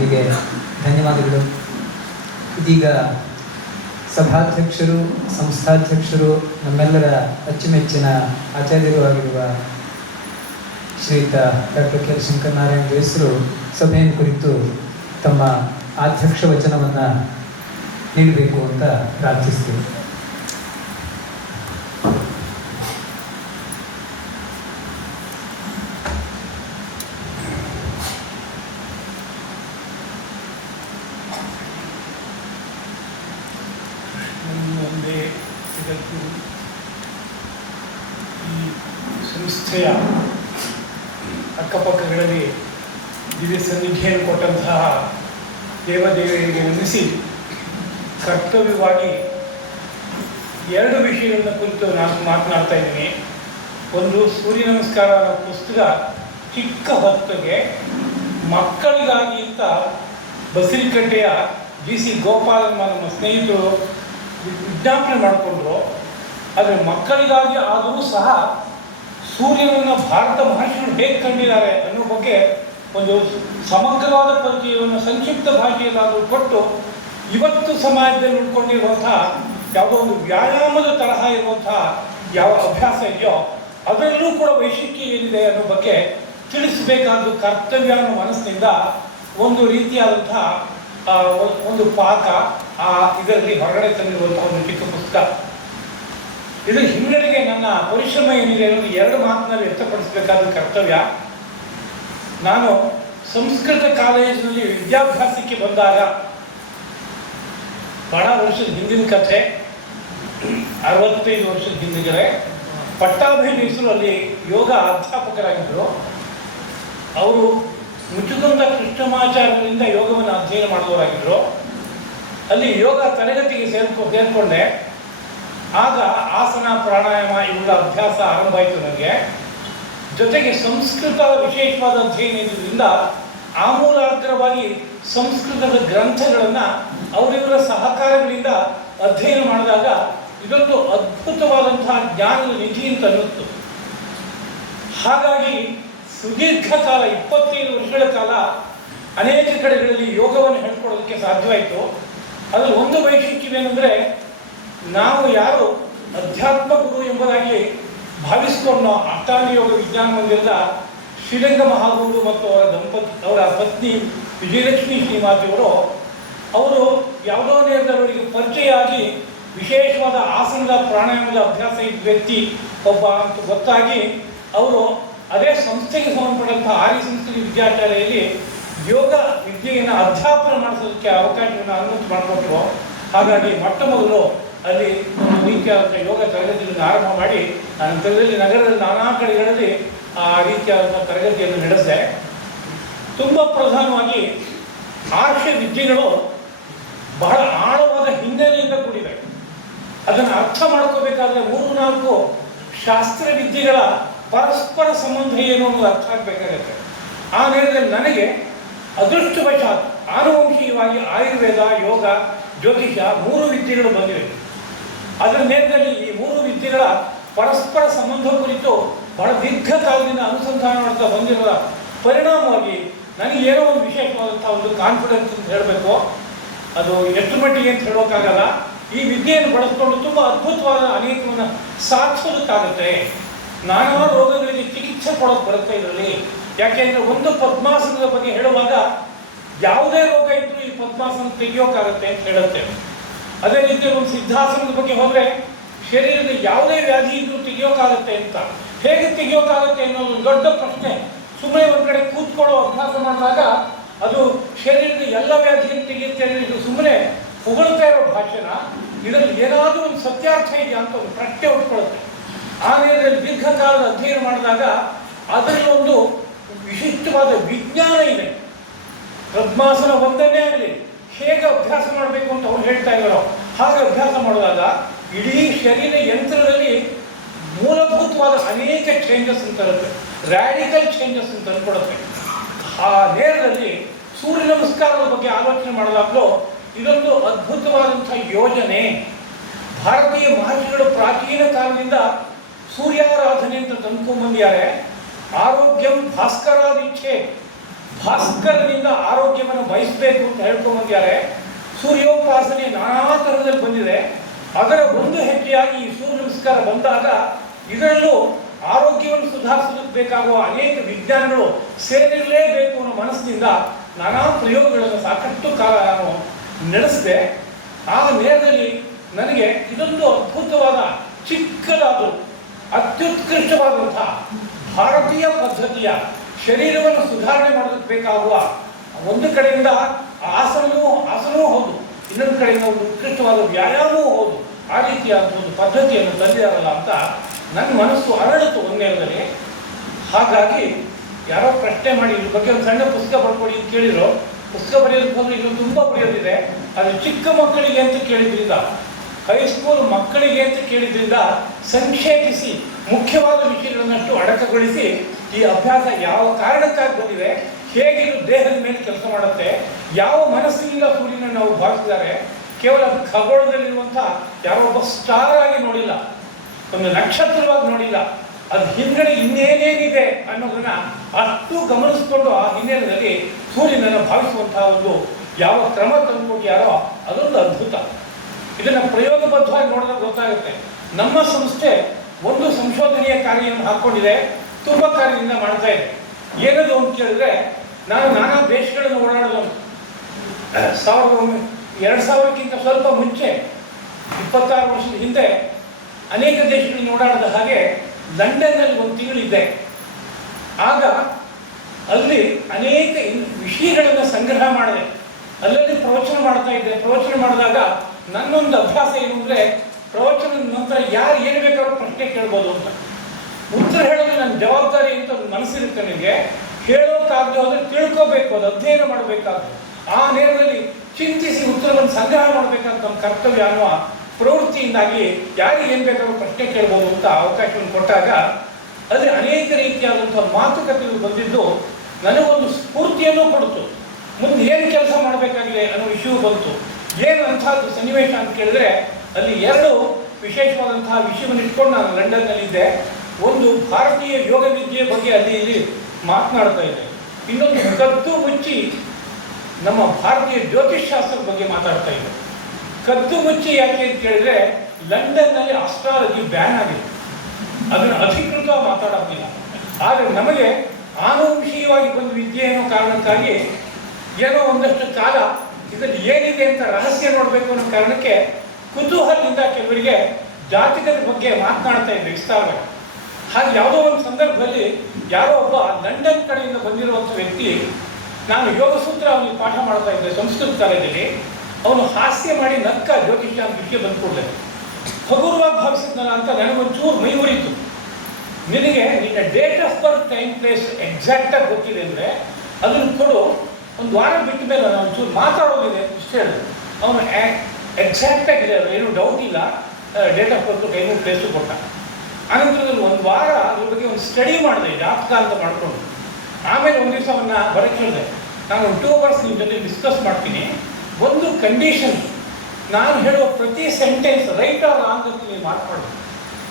ಅವರಿಗೆ ಧನ್ಯವಾದಗಳು. ಇದೀಗ ಸಭಾಧ್ಯಕ್ಷರು, ಸಂಸ್ಥಾಧ್ಯಕ್ಷರು, ನಮ್ಮೆಲ್ಲರ ಅಚ್ಚುಮೆಚ್ಚಿನ ಆಚಾರ್ಯರು ಆಗಿರುವ ಶ್ರೀಯುತ ಡಾಕ್ಟರ್ ಕೆ ಶಂಕರನಾರಾಯಣ ಜಯಸರು ಸಭೆಯನ್ನು ಕುರಿತು ತಮ್ಮ ಅಧ್ಯಕ್ಷ ವಚನವನ್ನು ನೀಡಬೇಕು ಅಂತ ಪ್ರಾರ್ಥಿಸ್ತೀನಿ. ಈ ಸಂಸ್ಥೆಯ ಅಕ್ಕಪಕ್ಕಗಳಲ್ಲಿ ದಿವ್ಯ ಸನ್ನಿಧಿಯನ್ನು ಕೊಟ್ಟಂತಹ ದೇವದೇವರಿಗೆ ವಂದಿಸಿ ಕರ್ತವ್ಯವಾಗಿ ಎರಡು ವಿಷಯಗಳನ್ನ ಕುರಿತು ನಾನು ಮಾತನಾಡ್ತಾ ಇದ್ದೀನಿ. ಒಂದು, ಸೂರ್ಯ ನಮಸ್ಕಾರ ಅನ್ನೋ ಪುಸ್ತಕ ಚಿಕ್ಕ ಹೊತ್ತಿಗೆ ಮಕ್ಕಳಿಗಾಗಿ ಅಂತ ಬಸರಿಕಟ್ಟೆಯ GC ಗೋಪಾಲಮ್ಮ ನಮ್ಮ ಸ್ನೇಹಿತರು ವಿಜ್ಞಾಪನೆ ಮಾಡಿಕೊಂಡ್ರು. ಆದರೆ ಮಕ್ಕಳಿಗಾಗಿ ಆದರೂ ಸಹ ಸೂರ್ಯನನ್ನು ಭಾರತ ಮಹರ್ಷಿಗಳು ಹೇಗೆ ಕಂಡಿದ್ದಾರೆ ಅನ್ನೋ ಬಗ್ಗೆ ಒಂದು ಸಮಗ್ರವಾದ ಪರಿಚಯವನ್ನು ಸಂಕ್ಷಿಪ್ತ ಭಾಷೆಯಲ್ಲಾದರೂ ಕೊಟ್ಟು ಇವತ್ತು ಸಮಾಜದಲ್ಲಿ ಉಳ್ಕೊಂಡಿರುವಂತಹ ಯಾವುದೋ ಒಂದು ವ್ಯಾಯಾಮದ ತರಹ ಇರುವಂತಹ ಯಾವ ಅಭ್ಯಾಸ ಇದೆಯೋ ಅದರಲ್ಲೂ ಕೂಡ ವೈಶಿಷ್ಟ್ಯ ಏನಿದೆ ಅನ್ನೋ ಬಗ್ಗೆ ತಿಳಿಸಬೇಕಾದ ಕರ್ತವ್ಯ ಅನ್ನೋ ಮನಸ್ಸಿನಿಂದ ಒಂದು ರೀತಿಯಾದಂತಹ ಒಂದು ಪಾಕ ಇದರಲ್ಲಿ ಹೊರಗಡೆ ತಂದಿರುವಂತಹ ಒಂದು ಚಿಕ್ಕ ಪುಸ್ತಕ. ಇದರ ಹಿನ್ನೆಲೆಗೆ ನನ್ನ ಪರಿಶ್ರಮ ಏನಿದೆ ಅನ್ನೋದು ಎರಡು ಮಾತಿನಲ್ಲಿ ವ್ಯಕ್ತಪಡಿಸಬೇಕಾದ ಕರ್ತವ್ಯ. ನಾನು ಸಂಸ್ಕೃತ ಕಾಲೇಜಿನಲ್ಲಿ ವಿದ್ಯಾಭ್ಯಾಸಕ್ಕೆ ಬಂದಾಗ ಬಹಳ ವರ್ಷದ ಹಿಂದಿನ ಕಥೆ, 65 ವರ್ಷದ ಹಿಂದಿಗೆ ಪಟ್ಟಾಭಿ ಮೈಸೂರಲ್ಲಿ ಯೋಗ ಅಧ್ಯಾಪಕರಾಗಿದ್ದರು. ಅವರು ಮುಚುಕುಂದ ಕೃಷ್ಣಮಾಚಾರ್ಯರಿಂದ ಯೋಗವನ್ನು ಅಧ್ಯಯನ ಮಾಡಿದವರಾಗಿದ್ದರು. ಅಲ್ಲಿ ಯೋಗ ತರಗತಿಗೆ ಸೇರಿಕೊಂಡೆ. ಆಗ ಆಸನ, ಪ್ರಾಣಾಯಾಮ ಇವುಗಳ ಅಭ್ಯಾಸ ಆರಂಭ ಆಯಿತು ನನಗೆ. ಜೊತೆಗೆ ಸಂಸ್ಕೃತ ವಿಶೇಷವಾದ ಅಧ್ಯಯನ ಇದ್ರಿಂದ ಆಮೂಲಾಗ್ರವಾಗಿ ಸಂಸ್ಕೃತದ ಗ್ರಂಥಗಳನ್ನು ಅವರಿವರ ಸಹಕಾರಗಳಿಂದ ಅಧ್ಯಯನ ಮಾಡಿದಾಗ ಇದೊಂದು ಅದ್ಭುತವಾದಂತಹ ಜ್ಞಾನದ ನಿಧಿ ಅಂತ ಅನ್ನಿಸ್ತು. ಹಾಗಾಗಿ ಸುದೀರ್ಘ ಕಾಲ 25 ವರ್ಷಗಳ ಕಾಲ ಅನೇಕ ಕಡೆಗಳಲ್ಲಿ ಯೋಗವನ್ನು ಹೇಳ್ಕೊಡೋದಕ್ಕೆ ಸಾಧ್ಯವಾಯಿತು. ಅದರಲ್ಲಿ ಒಂದು ವೈಶಿಷ್ಟ್ಯವೇನೆಂದರೆ, ನಾವು ಯಾರು ಅಧ್ಯಾತ್ಮ ಗುರು ಎಂಬುದಾಗಿ ಭಾವಿಸಿಕೊಂಡು ಅಷ್ಟಾಂಗ ಯೋಗ ವಿಜ್ಞಾನ ಮಂದಿರದ ಶ್ರೀರಂಗ ಮಹಾಗುರು ಮತ್ತು ಅವರ ಪತ್ನಿ ವಿಜಯಲಕ್ಷ್ಮಿ ಶ್ರೀಮಾತೆಯವರು ಅವರು ಯಾವುದೋ ನೇರದವರಿಗೆ ಪರಿಚಯ ಆಗಿ ವಿಶೇಷವಾದ ಆಸನದ ಪ್ರಾಣಾಯಾಮದ ಅಭ್ಯಾಸ ಇದ್ದ ವ್ಯಕ್ತಿ ಒಬ್ಬ ಅಂತ ಗೊತ್ತಾಗಿ ಅವರು ಅದೇ ಸಂಸ್ಥೆಗೆ ಸಂಬಂಧಪಟ್ಟಂತಹ ಆರ್ಯ ಸಂಸ್ಕೃತಿ ವಿದ್ಯಾಶಾಲೆಯಲ್ಲಿ ಯೋಗ ವಿದ್ಯೆಯನ್ನು ಅಧ್ಯಾಪನ ಮಾಡಿಸೋದಕ್ಕೆ ಅವಕಾಶವನ್ನು ಅನುಮತಿ ಮಾಡಿಕೊಟ್ರು. ಹಾಗಾಗಿ ಮೊಟ್ಟ ಮೊದಲು ಅಲ್ಲಿ ಒಂದು ರೀತಿಯಾದಂಥ ಯೋಗ ತರಗತಿಗಳನ್ನು ಆರಂಭ ಮಾಡಿ ನಂತರದಲ್ಲಿ ನಗರದಲ್ಲಿ ನಾನಾ ಕಡೆಗಳಲ್ಲಿ ಆ ರೀತಿಯಾದಂಥ ತರಗತಿಯನ್ನು ನಡೆಸಿದೆ. ತುಂಬ ಪ್ರಧಾನವಾಗಿ ಆರ್ಷ ವಿದ್ಯೆಗಳು ಬಹಳ ಆಳವಾದ ಹಿನ್ನೆಲೆಯಿಂದ ಕೂಡಿವೆ. ಅದನ್ನು ಅರ್ಥ ಮಾಡ್ಕೋಬೇಕಾದ್ರೆ 3-4 ಶಾಸ್ತ್ರ ವಿದ್ಯೆಗಳ ಪರಸ್ಪರ ಸಂಬಂಧ ಏನು ಅನ್ನೋದು ಅರ್ಥ ಆಗಬೇಕಾಗತ್ತೆ. ಆ ನೇರದಲ್ಲಿ ನನಗೆ ಅದೃಷ್ಟವಶಾತ್ ಆನುವಂಶಿಕವಾಗಿ ಆಯುರ್ವೇದ, ಯೋಗ, ಜ್ಯೋತಿಷ 3 ವಿದ್ಯೆಗಳು ಬಂದಿವೆ. ಅದರ ನೇರದಲ್ಲಿ ಈ 3 ವಿದ್ಯೆಗಳ ಪರಸ್ಪರ ಸಂಬಂಧ ಕುರಿತು ಬಹಳ ದೀರ್ಘಕಾಲದಿಂದ ಅನುಸಂಧಾನ ಮಾಡ್ತಾ ಬಂದಿರುವ ಪರಿಣಾಮವಾಗಿ ನನಗೆ ಏನೋ ಒಂದು ವಿಶೇಷವಾದಂಥ ಒಂದು ಕಾನ್ಫಿಡೆನ್ಸ್ ಅಂತ ಹೇಳಬೇಕು. ಅದು ಎಷ್ಟು ಮಟ್ಟಿಗೆ ಅಂತ ಹೇಳೋಕ್ಕಾಗಲ್ಲ. ಈ ವಿದ್ಯೆಯನ್ನು ಬಳಸ್ಕೊಂಡು ತುಂಬ ಅದ್ಭುತವಾದ ಅನೇಕವನ್ನು ಸಾಧಿಸೋದಕ್ಕಾಗುತ್ತೆ. ನಾನಾ ರೋಗಗಳಿಗೆ ಚಿಕಿತ್ಸೆ ಕೊಡೋಕೆ ಬರುತ್ತೆ ಇದರಲ್ಲಿ. ಯಾಕೆಂದರೆ ಒಂದು ಪದ್ಮಾಸನದ ಬಗ್ಗೆ ಹೇಳುವಾಗ ಯಾವುದೇ ರೋಗ ಇದ್ದರೂ ಈ ಪದ್ಮಾಸನ ತೆಗೆಯೋಕ್ಕಾಗತ್ತೆ ಅಂತ ಹೇಳುತ್ತೆ. ಅದೇ ರೀತಿ ಒಂದು ಸಿದ್ಧಾಸನದ ಬಗ್ಗೆ ಹೋದರೆ ಶರೀರದ ಯಾವುದೇ ವ್ಯಾಧಿ ಇದ್ರೂ ತೆಗೆಯೋಕ್ಕಾಗತ್ತೆ ಅಂತ. ಹೇಗೆ ತೆಗೆಯೋಕ್ಕಾಗತ್ತೆ ಅನ್ನೋದು ಒಂದು ದೊಡ್ಡ ಪ್ರಶ್ನೆ. ಸುಮ್ಮನೆ ಒಂದು ಕಡೆ ಕೂತ್ಕೊಳ್ಳೋ ಅಭ್ಯಾಸ ಮಾಡಿದಾಗ ಅದು ಶರೀರದ ಎಲ್ಲ ವ್ಯಾಧಿಯನ್ನು ತೆಗೆಯುತ್ತೆ ಅಂದರೆ ಇದು ಸುಮ್ಮನೆ ಹೊಗಳ್ತಾ ಇರೋ ಭಾಷೆನ. ಇದರಲ್ಲಿ ಏನಾದರೂ ಒಂದು ಸತ್ಯಾರ್ಥ ಇದೆಯಾ ಅಂತ ಒಂದು ಪ್ರಶ್ನೆ ಉಟ್ಕೊಳ್ಳುತ್ತೆ. ಆ ನೇರದಲ್ಲಿ ದೀರ್ಘಕಾಲದ ಅಧ್ಯಯನ ಮಾಡಿದಾಗ ಅದರಲ್ಲಿ ಒಂದು ವಿಶಿಷ್ಟವಾದ ವಿಜ್ಞಾನ ಇದೆ. ಪದ್ಮಾಸನ ಒಂದನ್ನೇ ಆಗಲಿ ಹೇಗೆ ಅಭ್ಯಾಸ ಮಾಡಬೇಕು ಅಂತ ಅವ್ರು ಹೇಳ್ತಾ ಇದ್ದಾರೋ ಹಾಗೆ ಅಭ್ಯಾಸ ಮಾಡಿದಾಗ ಇಡೀ ಶರೀರ ಯಂತ್ರದಲ್ಲಿ ಮೂಲಭೂತವಾದ ಅನೇಕ ಚೇಂಜಸ್ ಅಂತ ಇರುತ್ತೆ, ರ್ಯಾಡಿಕಲ್ ಚೇಂಜಸ್ ಅಂತ ಅಂದ್ಕೊಡುತ್ತೆ. ಆ ನೇರದಲ್ಲಿ ಸೂರ್ಯ ನಮಸ್ಕಾರದ ಬಗ್ಗೆ ಆಲೋಚನೆ ಮಾಡಿದಾಗಲೂ ಇದೊಂದು ಅದ್ಭುತವಾದಂಥ ಯೋಜನೆ. ಭಾರತೀಯ ಮಹರ್ಷಿಗಳು ಪ್ರಾಚೀನ ಕಾಲದಿಂದ ಸೂರ್ಯಾರಾಧನೆ ಅಂತ ತಂದ್ಕೊಂಡ್ಬಂದಿದ್ದಾರೆ. ಆರೋಗ್ಯಂ ಭಾಸ್ಕರಾದಿಚ್ಛೆ, ಭಾಸ್ಕರನಿಂದ ಆರೋಗ್ಯವನ್ನು ಬಯಸಬೇಕು ಅಂತ ಹೇಳ್ಕೊಂಡ್ಬಂದಿದ್ದಾರೆ. ಸೂರ್ಯೋಪಾಸನೆ ನಾನಾ ಥರದಲ್ಲಿ ಬಂದಿದೆ. ಅದರ ಒಂದು ಹೆಜ್ಜೆಯಾಗಿ ಈ ಸೂರ್ಯ ನಮಸ್ಕಾರ ಬಂದಾಗ ಇದರಲ್ಲೂ ಆರೋಗ್ಯವನ್ನು ಸುಧಾರಿಸೋದಕ್ಕೆ ಬೇಕಾಗುವ ಅನೇಕ ವಿಜ್ಞಾನಗಳು ಸೇರಿರಲೇಬೇಕು ಅನ್ನೋ ಮನಸ್ಸಿನಿಂದ ನಾನಾ ಪ್ರಯೋಗಗಳನ್ನು ಸಾಕಷ್ಟು ಕಾಲ ನಾನು ನಡೆಸಿದೆ. ಆ ನೇರದಲ್ಲಿ ನನಗೆ ಇದೊಂದು ಅದ್ಭುತವಾದ ಚಿಕ್ಕದಾದ ಅತ್ಯುತ್ಕೃಷ್ಟವಾದಂತಹ ಭಾರತೀಯ ಪದ್ಧತಿಯ ಶರೀರವನ್ನು ಸುಧಾರಣೆ ಮಾಡೋದಕ್ಕೆ ಬೇಕಾಗುವ ಒಂದು ಕಡೆಯಿಂದ ಆಸನವೂ ಹೌದು, ಇನ್ನೊಂದು ಕಡೆಯಿಂದ ಒಂದು ಉತ್ಕೃಷ್ಟವಾದ ವ್ಯಾಯಾಮವೂ ಹೌದು, ಆ ರೀತಿಯಾದ ಒಂದು ಪದ್ಧತಿಯನ್ನು ತಂದಿದಾರಲ್ಲ ಅಂತ ನನ್ನ ಮನಸ್ಸು ಅರಳಿತು ಒಂದೇರದಲ್ಲಿ. ಹಾಗಾಗಿ ಯಾರೋ ಪ್ರಶ್ನೆ ಮಾಡಿ ಇದ್ರ ಬಗ್ಗೆ ಒಂದು ಸಣ್ಣ ಪುಸ್ತಕ ಬರ್ಕೊಡಿ ಅಂತ ಕೇಳಿದ್ರು. ಪುಸ್ತಕ ಬರೆಯೋದಕ್ಕೆ ಹೋದ್ರೆ ಇನ್ನೂ ತುಂಬ ಬರೆಯೋದಿದೆ. ಅದು ಚಿಕ್ಕ ಮಕ್ಕಳಿಗೆ ಅಂತ ಕೇಳಿದ್ರಿಂದ, ಹೈಸ್ಕೂಲ್ ಮಕ್ಕಳಿಗೆ ಅಂತ ಕೇಳಿದ್ರಿಂದ ಸಂಕ್ಷೇಪಿಸಿ ಮುಖ್ಯವಾದ ವಿಷಯಗಳನ್ನಷ್ಟು ಅಡಕಗೊಳಿಸಿ ಈ ಅಭ್ಯಾಸ ಯಾವ ಕಾರಣಕ್ಕಾಗಿ ಬಂದಿದೆ, ಹೇಗೆ ಇದು ದೇಹದ ಮೇಲೆ ಕೆಲಸ ಮಾಡುತ್ತೆ, ಯಾವ ಮನಸ್ಸಿನಿಂದ ಸೂರ್ಯನ ನಾವು ಭಾವಿಸಿದ್ದಾರೆ, ಕೇವಲ ಖಗೋಳದಲ್ಲಿರುವಂಥ ಯಾರೋ ಒಬ್ಬ ಸ್ಟಾರ್ ಆಗಿ ನೋಡಿಲ್ಲ, ಒಂದು ನಕ್ಷತ್ರವಾಗಿ ನೋಡಿಲ್ಲ, ಅದು ಹಿಂದ್ಗಡೆ ಇನ್ನೇನೇನಿದೆ ಅನ್ನೋದನ್ನ ಅಷ್ಟು ಗಮನಿಸ್ಕೊಂಡು ಆ ಹಿನ್ನೆಲೆಯಲ್ಲಿ ಸೂರ್ಯನನ್ನು ಭಾವಿಸುವಂತಹ ಒಂದು ಯಾವ ಕ್ರಮ ತಂದುಕೊಟ್ಟಿಯಾರೋ ಅದೊಂದು ಅದ್ಭುತ. ಇದನ್ನು ಪ್ರಯೋಗಬದ್ಧವಾಗಿ ನೋಡಿದ್ರೆ ಗೊತ್ತಾಗುತ್ತೆ. ನಮ್ಮ ಸಂಸ್ಥೆ ಒಂದು ಸಂಶೋಧನೆಯ ಕಾರ್ಯವನ್ನು ಹಾಕ್ಕೊಂಡಿದೆ, ತುಂಬ ಕಾರ್ಯದಿಂದ ಮಾಡ್ತಾ ಇದೆ. ಏನದು ಅಂತ ಕೇಳಿದ್ರೆ, ನಾನು ನಾನಾ ದೇಶಗಳನ್ನು ಓಡಾಡೋದು 2000ಕ್ಕಿಂತ ಸ್ವಲ್ಪ ಮುಂಚೆ 26 ವರ್ಷದ ಹಿಂದೆ ಅನೇಕ ದೇಶಗಳನ್ನು ಓಡಾಡಿದ ಹಾಗೆ ಲಂಡನ್ನಲ್ಲಿ ಒಂದು ತಿಂಗಳಿದ್ದೆ. ಆಗ ಅಲ್ಲಿ ಅನೇಕ ವಿಷಯಗಳನ್ನು ಸಂಗ್ರಹ ಮಾಡಿದೆ, ಅಲ್ಲಲ್ಲಿ ಪ್ರವಚನ ಮಾಡ್ತಾ ಇದ್ದೆ. ಪ್ರವಚನ ಮಾಡಿದಾಗ ನನ್ನೊಂದು ಅಭ್ಯಾಸ ಏನು ಅಂದರೆ, ಪ್ರವಚನದ ನಂತರ ಯಾರು ಏನು ಬೇಕಾದ್ರೂ ಪ್ರಶ್ನೆ ಕೇಳ್ಬೋದು ಅಂತ, ಉತ್ತರ ಹೇಳೋದು ನನ್ನ ಜವಾಬ್ದಾರಿ ಅಂತ ಒಂದು ಮನಸ್ಸಿರುತ್ತೆ ನನಗೆ. ಹೇಳೋಕ್ಕಾಗದೆ ಹೋದರೆ ತಿಳ್ಕೋಬೇಕು, ಅದು ಅಧ್ಯಯನ ಮಾಡಬೇಕಾದ್ರು, ಆ ನೇರದಲ್ಲಿ ಚಿಂತಿಸಿ ಉತ್ತರವನ್ನು ಸಂಗ್ರಹ ಮಾಡಬೇಕಂತ ನಮ್ಮ ಕರ್ತವ್ಯ ಅನ್ನುವ ಪ್ರವೃತ್ತಿಯಿಂದಾಗಿ ಯಾರಿಗೆ ಏನು ಬೇಕಾದ್ರೂ ಪ್ರಶ್ನೆ ಕೇಳ್ಬೋದು ಅಂತ ಅವಕಾಶವನ್ನು ಕೊಟ್ಟಾಗ ಅಲ್ಲಿ ಅನೇಕ ರೀತಿಯಾದಂಥ ಮಾತುಕತೆಗಳು ಬಂದಿದ್ದು ನನಗೊಂದು ಸ್ಫೂರ್ತಿಯನ್ನು ಕೊಡ್ತು. ಮುಂದೆ ಏನು ಕೆಲಸ ಮಾಡಬೇಕಾಗಿದೆ ಅನ್ನೋ ವಿಷಯ ಬಂತು. ಏನು ಅಂಥದ್ದು ಸನ್ನಿವೇಶ ಅಂತ ಕೇಳಿದ್ರೆ, ಅಲ್ಲಿ 2 ವಿಶೇಷವಾದಂತಹ ವಿಷಯವನ್ನು ಇಟ್ಕೊಂಡು ನಾನು ಲಂಡನ್ನಲ್ಲಿದ್ದೆ. ಒಂದು ಭಾರತೀಯ ಯೋಗ ವಿದ್ಯೆಯ ಬಗ್ಗೆ ಅಲ್ಲಿ ಇಲ್ಲಿ ಮಾತನಾಡ್ತಾ ಇದ್ದೆ, ಇನ್ನೊಂದು ಕದ್ದು ಮುಚ್ಚಿ ನಮ್ಮ ಭಾರತೀಯ ಜ್ಯೋತಿಷ್ಶಾಸ್ತ್ರದ ಬಗ್ಗೆ ಮಾತಾಡ್ತಾ ಇದ್ದೆ. ಕದ್ದು ಮುಚ್ಚಿ ಯಾಕೆ ಅಂತ ಕೇಳಿದ್ರೆ, ಲಂಡನ್ನಲ್ಲಿ ಆಸ್ಟ್ರಾಲಜಿ ಬ್ಯಾನ್ ಆಗಿದೆ, ಅದನ್ನು ಅಧಿಕೃತವಾಗಿ ಮಾತಾಡೋದಿಲ್ಲ. ಆದರೆ ನಮಗೆ ಆನುವಂಶೀಯವಾಗಿ ಬಂದ ವಿದ್ಯೆ ಅನ್ನೋ ಕಾರಣಕ್ಕಾಗಿ ಏನೋ ಒಂದಷ್ಟು ಕಾಲ ಇದರಲ್ಲಿ ಏನಿದೆ ಅಂತ ರಹಸ್ಯ ನೋಡಬೇಕು ಅನ್ನೋ ಕಾರಣಕ್ಕೆ ಕುತೂಹಲದಿಂದ ಕೆಲವರಿಗೆ ಜಾತಕದ ಬಗ್ಗೆ ಮಾತನಾಡ್ತಾ ಇದ್ದೆ ವಿಸ್ತಾರವಾಗಿ. ಹಾಗೆ ಯಾವುದೋ ಒಂದು ಸಂದರ್ಭದಲ್ಲಿ ಯಾರೋ ಒಬ್ಬ ಲಂಡನ್ ಕಡೆಯಿಂದ ಬಂದಿರುವಂಥ ವ್ಯಕ್ತಿ, ನಾನು ಯೋಗಸೂತ್ರ ಅವನಿಗೆ ಪಾಠ ಮಾಡ್ತಾ ಇದ್ದೆ ಸಂಸ್ಕೃತ ಕಾಲೇಜಲ್ಲಿ, ಅವನು ಹಾಸ್ಯ ಮಾಡಿ ನಕ್ಕ ಜ್ಯೋತಿಷ್ಯ ಅಂತ ವಿಷಯ ಬಂದ್ಕೊಡ್ಲೆ ಹಗುರವಾಗಿ ಭಾವಿಸಿದ್ನಲ್ಲ ಅಂತ ನನಗೊಂಚೂರು ಮೈ ಉರಿತು. ನಿನಗೆ ನಿನ್ನ date of birth time place ಎಕ್ಸಾಕ್ಟಾಗಿ ಗೊತ್ತಿದೆ ಅಂದರೆ ಅದನ್ನು ಕೊಡು, ಒಂದು ವಾರ ಬಿಟ್ಟ ಮೇಲೆ ನಾನು ಒಂಚೂರು ಮಾತಾಡೋದಿದೆ ಇಷ್ಟು ಹೇಳಿದೆ. ಅವನು ಎಕ್ಸಾಕ್ಟಾಗಿದೆ, ಅದು ಏನೂ ಡೌಟ್ ಇಲ್ಲ, date of birth time place ಕೊಟ್ಟ. ಆನಂತರದಲ್ಲಿ ಒಂದು ವಾರ ಅದ್ರ ಬಗ್ಗೆ ಒಂದು ಸ್ಟಡಿ ಮಾಡಿದೆ, ಜಾತಕ ಅಂತ ಮಾಡಿಕೊಂಡು. ಆಮೇಲೆ ಒಂದು ದಿವಸ ಅವನ್ನ ಬರಕ್ಕೆ ಹೇಳಿದೆ, ನಾನು 2 hours ನಿಮ್ಮ ಜೊತೆ ಡಿಸ್ಕಸ್ ಮಾಡ್ತೀನಿ, ಒಂದು ಕಂಡೀಷನ್, ನಾನು ಹೇಳುವ ಪ್ರತಿ ಸೆಂಟೆನ್ಸ್ ರೈಟ್ ಆರ್ ರಾಂಗ್ ಅಂತ ನೀವು ಮಾತಾಡೋದು,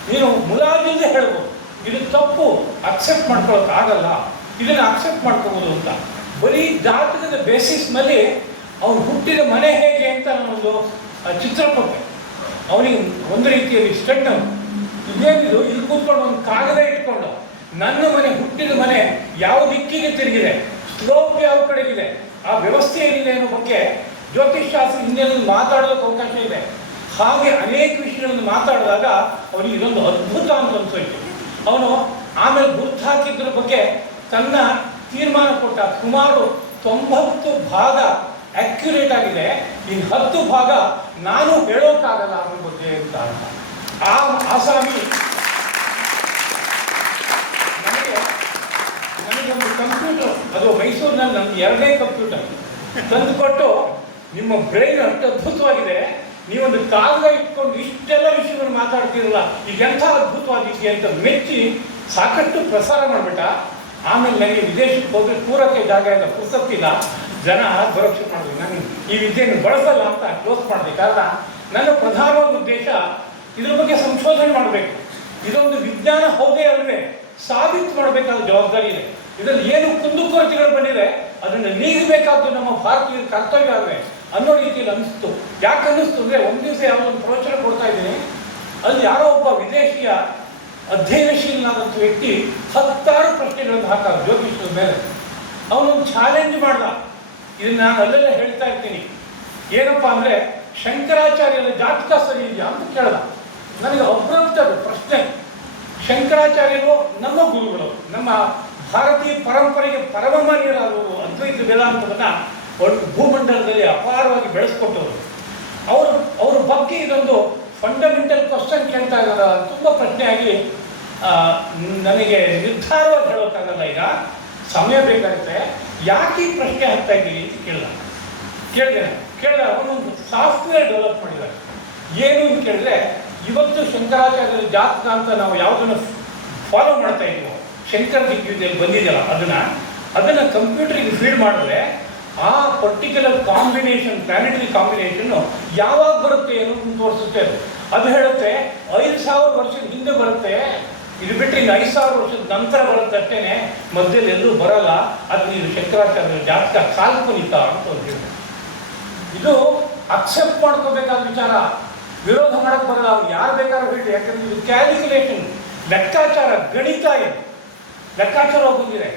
ನೀನು ಮುಲಾಜಿಂದ ಹೇಳ್ಬೋದು, ಇದು ತಪ್ಪು ಅಕ್ಸೆಪ್ಟ್ ಮಾಡ್ಕೊಳ್ಳೋಕ್ಕಾಗಲ್ಲ, ಇದನ್ನು ಅಕ್ಸೆಪ್ಟ್ ಮಾಡ್ಕೋಬೋದು ಅಂತ. ಬರೀ ಜಾತಕದ ಬೇಸಿಸ್ ಮೇಲೆ ಅವನು ಹುಟ್ಟಿದ ಮನೆ ಹೇಗೆ ಅಂತ ನಾನೊಂದು ಚಿತ್ರ ಕೊಟ್ಟೆ ಅವನಿಗೆ. ಒಂದು ರೀತಿಯಲ್ಲಿ ಸ್ಟಂಟ್ ಇದೇನಿದು, ಇಲ್ಲಿ ಕೂತ್ಕೊಂಡು ಒಂದು ಕಾಗದ ಇಟ್ಕೊಂಡು ನನ್ನ ಮನೆ, ಹುಟ್ಟಿದ ಮನೆ ಯಾವ ದಿಕ್ಕಿಗೆ ತಿರುಗಿದೆ, ಸ್ಲೋಪ್ ಯಾವ ಕಡೆಗಿದೆ, ಆ ವ್ಯವಸ್ಥೆ ಏನಿದೆ ಅನ್ನೋ ಬಗ್ಗೆ ಜ್ಯೋತಿಷ್ಶಾಸ್ತ್ರ ಹಿಂದಿನಲ್ಲಿ ಮಾತಾಡೋದಕ್ಕೆ ಅವಕಾಶ ಇದೆ. ಹಾಗೆ ಅನೇಕ ವಿಷಯಗಳನ್ನು ಮಾತಾಡಿದಾಗ ಅವನಿಗೆ ಇದೊಂದು ಅದ್ಭುತ ಅಂತ ಅನ್ಸೋಯ್ತು. ಅವನು ಆಮೇಲೆ ಗುರುತು ಹಾಕಿದ್ರ ಬಗ್ಗೆ ತನ್ನ ತೀರ್ಮಾನ ಕೊಟ್ಟ. ಸುಮಾರು 90 ಭಾಗ ಅಕ್ಯುರೇಟ್ ಆಗಿದೆ, ಇನ್ನು 10 ಭಾಗ ನಾನು ಹೇಳೋಕ್ಕಾಗಲ್ಲ ಅವನ ಬಗ್ಗೆ ಅಂತ. ಆ ಆಸಾಮಿ ನನಗೊಂದು ಕಂಪ್ಯೂಟರ್, ಅದು ಮೈಸೂರಿನಲ್ಲಿ ನಮ್ಗೆ 2ನೇ ಕಂಪ್ಯೂಟರ್ ತಂದುಕೊಟ್ಟು, ನಿಮ್ಮ ಬ್ರೈನ್ ಅಷ್ಟು ಅದ್ಭುತವಾಗಿದೆ, ನೀವೊಂದು ಕಾಗದ ಇಟ್ಕೊಂಡು ಇಷ್ಟೆಲ್ಲ ವಿಷಯವನ್ನು ಮಾತಾಡ್ತಿರಲ್ಲ, ಈಗ ಎಂಥ ಅದ್ಭುತವಾಗಿದೆಯಾ ಅಂತ ಮೆಚ್ಚಿ ಸಾಕಷ್ಟು ಪ್ರಸಾರ ಮಾಡಿಬಿಟ್ಟ. ಆಮೇಲೆ ನನಗೆ ವಿದೇಶಕ್ಕೆ ಹೋಗಿ ಕೂರಕ್ಕೆ ಜಾಗ ಇಲ್ಲ, ಪುಸ್ತಕ್ಕಿಲ್ಲ, ಜನ ಬರೋಕ್ಷೆ ಮಾಡಿದೆ, ನಾನು ಈ ವಿದ್ಯೆಯನ್ನು ಬಳಸಲ್ಲ ಅಂತ ಕ್ಲೋಸ್ ಮಾಡಿದೆ. ಕಾರಣ ನನ್ನ ಪ್ರಧಾನವಾದ ಉದ್ದೇಶ ಇದ್ರ ಬಗ್ಗೆ ಸಂಶೋಧನೆ ಮಾಡಬೇಕು. ಇದೊಂದು ವಿಜ್ಞಾನ ಹೌದೇ ಅಲ್ವೇ ಸಾಬೀತು ಮಾಡಬೇಕಾದ ಜವಾಬ್ದಾರಿ ಇದೆ. ಇದರಲ್ಲಿ ಏನು ಕುಂದುಕೊರತೆಗಳು ಬಂದಿದೆ ಅದನ್ನು ನೀಗಬೇಕಾದ್ದು ನಮ್ಮ ಭಾರತೀಯರ ಕರ್ತವ್ಯ ಅಲ್ವೇ ಅನ್ನೋ ರೀತಿಯಲ್ಲಿ ಅನಿಸ್ತು. ಯಾಕೆ ಅನ್ನಿಸ್ತು ಅಂದರೆ, ಒಂದು ದಿವಸ ಯಾವುದೊಂದು ಪ್ರವಚನ ಕೊಡ್ತಾ ಇದ್ದೀನಿ, ಅಲ್ಲಿ ಯಾರೋ ಒಬ್ಬ ವಿದೇಶಿಯ ಅಧ್ಯಯನಶೀಲನಾದಂಥ ವ್ಯಕ್ತಿ 10 ಪ್ರಶ್ನೆಗಳನ್ನು ಹಾಕ ಜ್ಯೋತಿಷದ ಮೇಲೆ. ಅವನೊಂದು ಚಾಲೆಂಜ್ ಮಾಡ್ದ. ಇದನ್ನು ನಾನು ಅಲ್ಲೆಲ್ಲ ಹೇಳ್ತಾ ಇರ್ತೀನಿ. ಏನಪ್ಪ ಅಂದರೆ, ಶಂಕರಾಚಾರ್ಯರ ಜಾತಕ ಸರಿ ಇದೆಯಾ ಅಂತ ಕೇಳ್ದ. ನನಗೆ ಅಭ್ರಂತದ ಪ್ರಶ್ನೆ. ಶಂಕರಾಚಾರ್ಯರು ನಮ್ಮ ಗುರುಗಳು, ನಮ್ಮ ಭಾರತೀಯ ಪರಂಪರೆಗೆ ಪರಮಮಾನ್ಯರಾದವರು, ಅದ್ವೈತ ವೇದಾಂತವನ್ನು ಭೂಮಂಡಲದಲ್ಲಿ ಅಪಾರವಾಗಿ ಬೆಳೆಸ್ಕೊಟ್ಟವರು. ಅವ್ರ ಬಗ್ಗೆ ಇದೊಂದು ಫಂಡಮೆಂಟಲ್ ಕ್ವಶನ್ ಕೇಳ್ತಾ ಇದ್ದಾರೆ. ತುಂಬ ಪ್ರಶ್ನೆಯಾಗಿ ನನಗೆ ನಿರ್ಧಾರವಾಗಿ ಹೇಳೋಕ್ಕಾಗಲ್ಲ, ಈಗ ಸಮಯ ಬೇಕಾಗುತ್ತೆ. ಯಾಕೆ ಈ ಪ್ರಶ್ನೆ ಹಾಕ್ತಾ ಇದ್ದೀರಿ ಅಂತ ಕೇಳಿದೆ. ಅವನೊಂದು ಸಾಫ್ಟ್ವೇರ್ ಡೆವಲಪ್ ಮಾಡಿದ್ದಾರೆ. ಏನು ಅಂತ ಕೇಳಿದ್ರೆ, ಇವತ್ತು ಶಂಕರಾಚಾರ್ಯರ ಜಾತಕ ಅಂತ ನಾವು ಯಾವುದನ್ನು ಫಾಲೋ ಮಾಡ್ತಾ ಇದ್ದೀವೋ, ಶಂಕರ ದಿಗ್ವಿಜಯಲ್ಲಿ ಬಂದಿದೆಯಲ್ಲ, ಅದನ್ನು ಕಂಪ್ಯೂಟರಿಗೆ ಫೀಡ್ ಮಾಡಿದ್ರೆ ಆ ಪರ್ಟಿಕ್ಯುಲರ್ ಕಾಂಬಿನೇಷನ್, ಪ್ಲಾನೆಟರಿ ಕಾಂಬಿನೇಷನ್ನು ಯಾವಾಗ ಬರುತ್ತೆ ಅನ್ನೋದನ್ನು ತೋರಿಸುತ್ತೆ. ಅದು ಹೇಳುತ್ತೆ 5000 ವರ್ಷದ ಹಿಂದೆ ಬರುತ್ತೆ, ಇದು ಬಿಟ್ಟರೆ ಇನ್ನು 5000 ವರ್ಷದ ನಂತರ ಬರುತ್ತೆ ಅಷ್ಟೇನೆ, ಮಧ್ಯದಲ್ಲಿ ಎಲ್ಲೂ ಬರಲ್ಲ. ಅದು ನೀವು ಶಂಕರಾಚಾರ್ಯರ ಜಾತಕ ಕಾಲ್ಪನಿಕ ಅಂತ ಒಂದು ಹೇಳಿ. ಇದು ಅಕ್ಸೆಪ್ಟ್ ಮಾಡ್ಕೋಬೇಕಾದ ವಿಚಾರ, ವಿರೋಧ ಮಾಡಕ್ಕೆ ಬರಲ್ಲ. ಅವ್ರು ಯಾರು ಬೇಕಾದ್ರೂ ಹೇಳಿ, ಯಾಕಂದ್ರೆ ಇದು ಕ್ಯಾಲ್ಕುಲೇಷನ್, ಲೆಕ್ಕಾಚಾರ, ಗಣಿತ ಇದೆ, ಲೆಕ್ಕಾಚಾರ ಬಂದಿದೆ.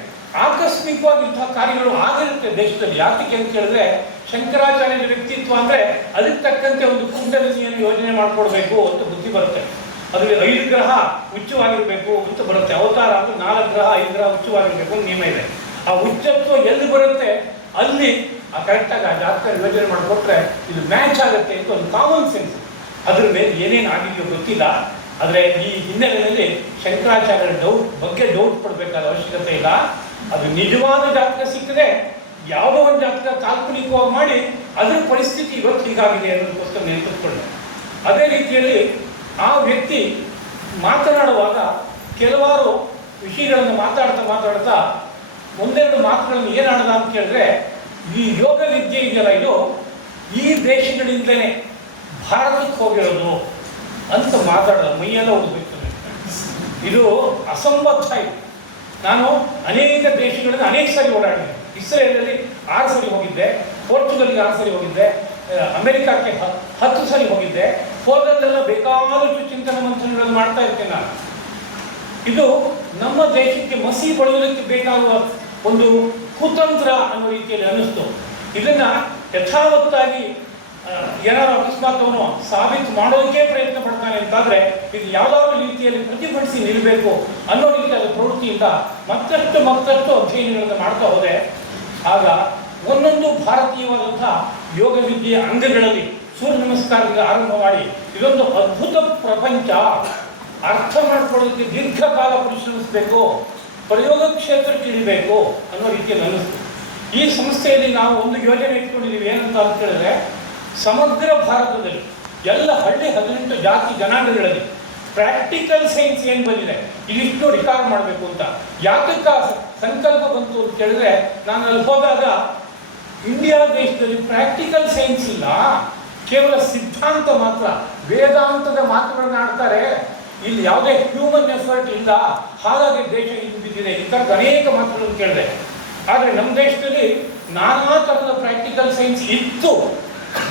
ಆಕಸ್ಮಿಕವಾಗಿ ಇಂತಹ ಕಾರ್ಯಗಳು ಆಗಿರುತ್ತೆ ದೇಶದಲ್ಲಿ. ಯಾಕೆ ಅಂತ ಕೇಳಿದ್ರೆ, ಶಂಕರಾಚಾರ್ಯರ ವ್ಯಕ್ತಿತ್ವ ಅಂದರೆ ಅದಕ್ಕೆ ತಕ್ಕಂತೆ ಒಂದು ಕುಂಡಲಿನಿಯನ್ನು ಯೋಜನೆ ಮಾಡಿಕೊಡ್ಬೇಕು ಅಂತ ಬುದ್ಧಿ ಬರುತ್ತೆ. ಅದರಲ್ಲಿ 5 ಗ್ರಹ ಉಚ್ಚವಾಗಿರಬೇಕು ಅಂತ ಬರುತ್ತೆ. ಅವತಾರ ಅಂದರೆ 4 ಗ್ರಹ 5 ಗ್ರಹ ಉಚ್ಚವಾಗಿರಬೇಕು ಅಂತ ನಿಯಮ ಇದೆ. ಆ ಉಚ್ಚತ್ವ ಎಲ್ಲಿ ಬರುತ್ತೆ ಅಲ್ಲಿ ಕರೆಕ್ಟಾಗಿ ಆ ಜಾತಕ ಯೋಜನೆ ಮಾಡಿಕೊಟ್ರೆ ಇದು ಮ್ಯಾಚ್ ಆಗುತ್ತೆ ಅಂತ ಒಂದು ಕಾಮನ್ ಸೆನ್ಸ್. ಅದ್ರ ಮೇಲೆ ಏನೇನು ಆಗಿದೆಯೋ ಗೊತ್ತಿಲ್ಲ. ಆದರೆ ಈ ಹಿನ್ನೆಲೆಯಲ್ಲಿ ಶಂಕರಾಚಾರ್ಯರ ಬಗ್ಗೆ ಡೌಟ್ ಪಡಬೇಕಾದ ಅವಶ್ಯಕತೆ ಇಲ್ಲ. ಅದು ನಿಜವಾದ ಜಾತಕ ಸಿಕ್ಕದೆ ಯಾವುದೋ ಒಂದು ಜಾತಕ ಕಾಲ್ಪನಿಕವಾಗಿ ಮಾಡಿ ಅದರ ಪರಿಸ್ಥಿತಿ ಇವತ್ತು ಹೀಗಾಗಿದೆ ಅನ್ನೋದಕ್ಕೋಸ್ಕರ ನೆನಪಿಸ್ಕೊಂಡೆ. ಅದೇ ರೀತಿಯಲ್ಲಿ ಆ ವ್ಯಕ್ತಿ ಮಾತನಾಡುವಾಗ ಕೆಲವಾರು ವಿಷಯಗಳನ್ನು ಮಾತಾಡ್ತಾ ಒಂದೆರಡು ಮಾತುಗಳನ್ನು ಏನಾಡದ ಅಂತ ಕೇಳಿದ್ರೆ, ಈ ಯೋಗ ವಿದ್ಯೆ ಇದೆಯಲ್ಲ, ಇದು ಈ ದೇಶಗಳಿಂದಲೇ ಭಾರತಕ್ಕೆ ಹೋಗಿರೋದು ಅಂತ ಮಾತಾಡೋದು ಮೈಯೆಲ್ಲ ಹೋಗ್ಬೇಕು. ಇದು ಅಸಂಬದ್ಧ. ಇದು ನಾನು ಅನೇಕ ದೇಶಗಳಿಂದ ಅನೇಕ ಸಾರಿ ಓಡಾಡಿದೆ. ಇಸ್ರೇಲಲ್ಲಿ 6 ಸರಿ ಹೋಗಿದ್ದೆ, ಪೋರ್ಚುಗಲ್ಗೆ 6 ಸರಿ ಹೋಗಿದ್ದೆ, ಅಮೆರಿಕಕ್ಕೆ 10 ಸರಿ ಹೋಗಿದ್ದೆ. ಹೋದಲ್ಲೆಲ್ಲ ಬೇಕಾದಷ್ಟು ಚಿಂತನೆ ಮಂಥನಗಳನ್ನು ಮಾಡ್ತಾ ಇರ್ತೇನೆ ನಾನು. ಇದು ನಮ್ಮ ದೇಶಕ್ಕೆ ಮಸಿ ಬಳಿಯೋದಕ್ಕೆ ಬೇಕಾಗುವ ಒಂದು ಕುತಂತ್ರ ಅನ್ನೋ ರೀತಿಯಲ್ಲಿ ಅನ್ನಿಸ್ತು. ಇದನ್ನ ಯಥಾವತ್ತಾಗಿ ಏನಾದ್ರು ಅಕಸ್ಮಾತ್ ಅವನು ಸಾಬೀತು ಮಾಡೋದಕ್ಕೆ ಪ್ರಯತ್ನ ಪಡ್ತಾನೆ ಅಂತಾದ್ರೆ ಇದು ಯಾವುದಾದ್ರೂ ರೀತಿಯಲ್ಲಿ ಪ್ರತಿಭಟಿಸಿ ನಿಲ್ಲಬೇಕು ಅನ್ನೋ ರೀತಿಯಾದ ಪ್ರವೃತ್ತಿಯಿಂದ ಮತ್ತಷ್ಟು ಅಧ್ಯಯನಗಳನ್ನು ಮಾಡ್ತಾ ಹೋದೆ. ಆಗ ಒಂದೊಂದು ಭಾರತೀಯವಾದಂಥ ಯೋಗ ವಿದ್ಯೆಯ ಅಂಗಗಳಲ್ಲಿ ಸೂರ್ಯ ನಮಸ್ಕಾರದಿಂದ ಆರಂಭ ಮಾಡಿ ಇದೊಂದು ಅದ್ಭುತ ಪ್ರಪಂಚ, ಅರ್ಥ ಮಾಡ್ಕೊಳ್ಳೋದಕ್ಕೆ ದೀರ್ಘಕಾಲ ಪರಿಶ್ರಮಿಸಬೇಕು, ಪ್ರಯೋಗ ಕ್ಷೇತ್ರಕ್ಕೆ ಇಳಿಬೇಕು ಅನ್ನೋ ರೀತಿಯಲ್ಲಿ ಅನ್ನಿಸ್ತು. ಈ ಸಂಸ್ಥೆಯಲ್ಲಿ ನಾವು ಒಂದು ಯೋಜನೆ ಇಟ್ಕೊಂಡಿದ್ದೀವಿ. ಏನಂತ ಅಂತ ಹೇಳಿದ್ರೆ, ಸಮಗ್ರ ಭಾರತದಲ್ಲಿ ಎಲ್ಲ ಹಳ್ಳಿ 18 ಜಾತಿ ಜನಾಂಗಗಳಲ್ಲಿ ಪ್ರಾಕ್ಟಿಕಲ್ ಸೈನ್ಸ್ ಏನು ಬಂದಿದೆ ಇದಿಷ್ಟು ರಿಕಾರ್ಡ್ ಮಾಡಬೇಕು ಅಂತ. ಯಾಕಕ್ಕ ಸಂಕಲ್ಪ ಬಂತು ಅಂತ ಕೇಳಿದ್ರೆ, ನಾನು ಅಲ್ಲಿ ಹೋದಾಗ ಇಂಡಿಯಾ ದೇಶದಲ್ಲಿ ಪ್ರಾಕ್ಟಿಕಲ್ ಸೈನ್ಸ್ ಇಲ್ಲ, ಕೇವಲ ಸಿದ್ಧಾಂತ ಮಾತ್ರ, ವೇದಾಂತದ ಮಾತುಗಳನ್ನ ಆಡ್ತಾರೆ, ಇಲ್ಲಿ ಯಾವುದೇ ಹ್ಯೂಮನ್ ಎಫರ್ಟ್ ಇಲ್ಲ, ಹಾಗಾಗಿ ದೇಶ ಹಿಂದಿದೆ, ಈ ಥರದ ಅನೇಕ ಮಾತುಗಳನ್ನು ಕೇಳಿದೆ. ಆದರೆ ನಮ್ಮ ದೇಶದಲ್ಲಿ ನಾನಾ ಥರದ ಪ್ರಾಕ್ಟಿಕಲ್ ಸೈನ್ಸ್ ಇತ್ತು,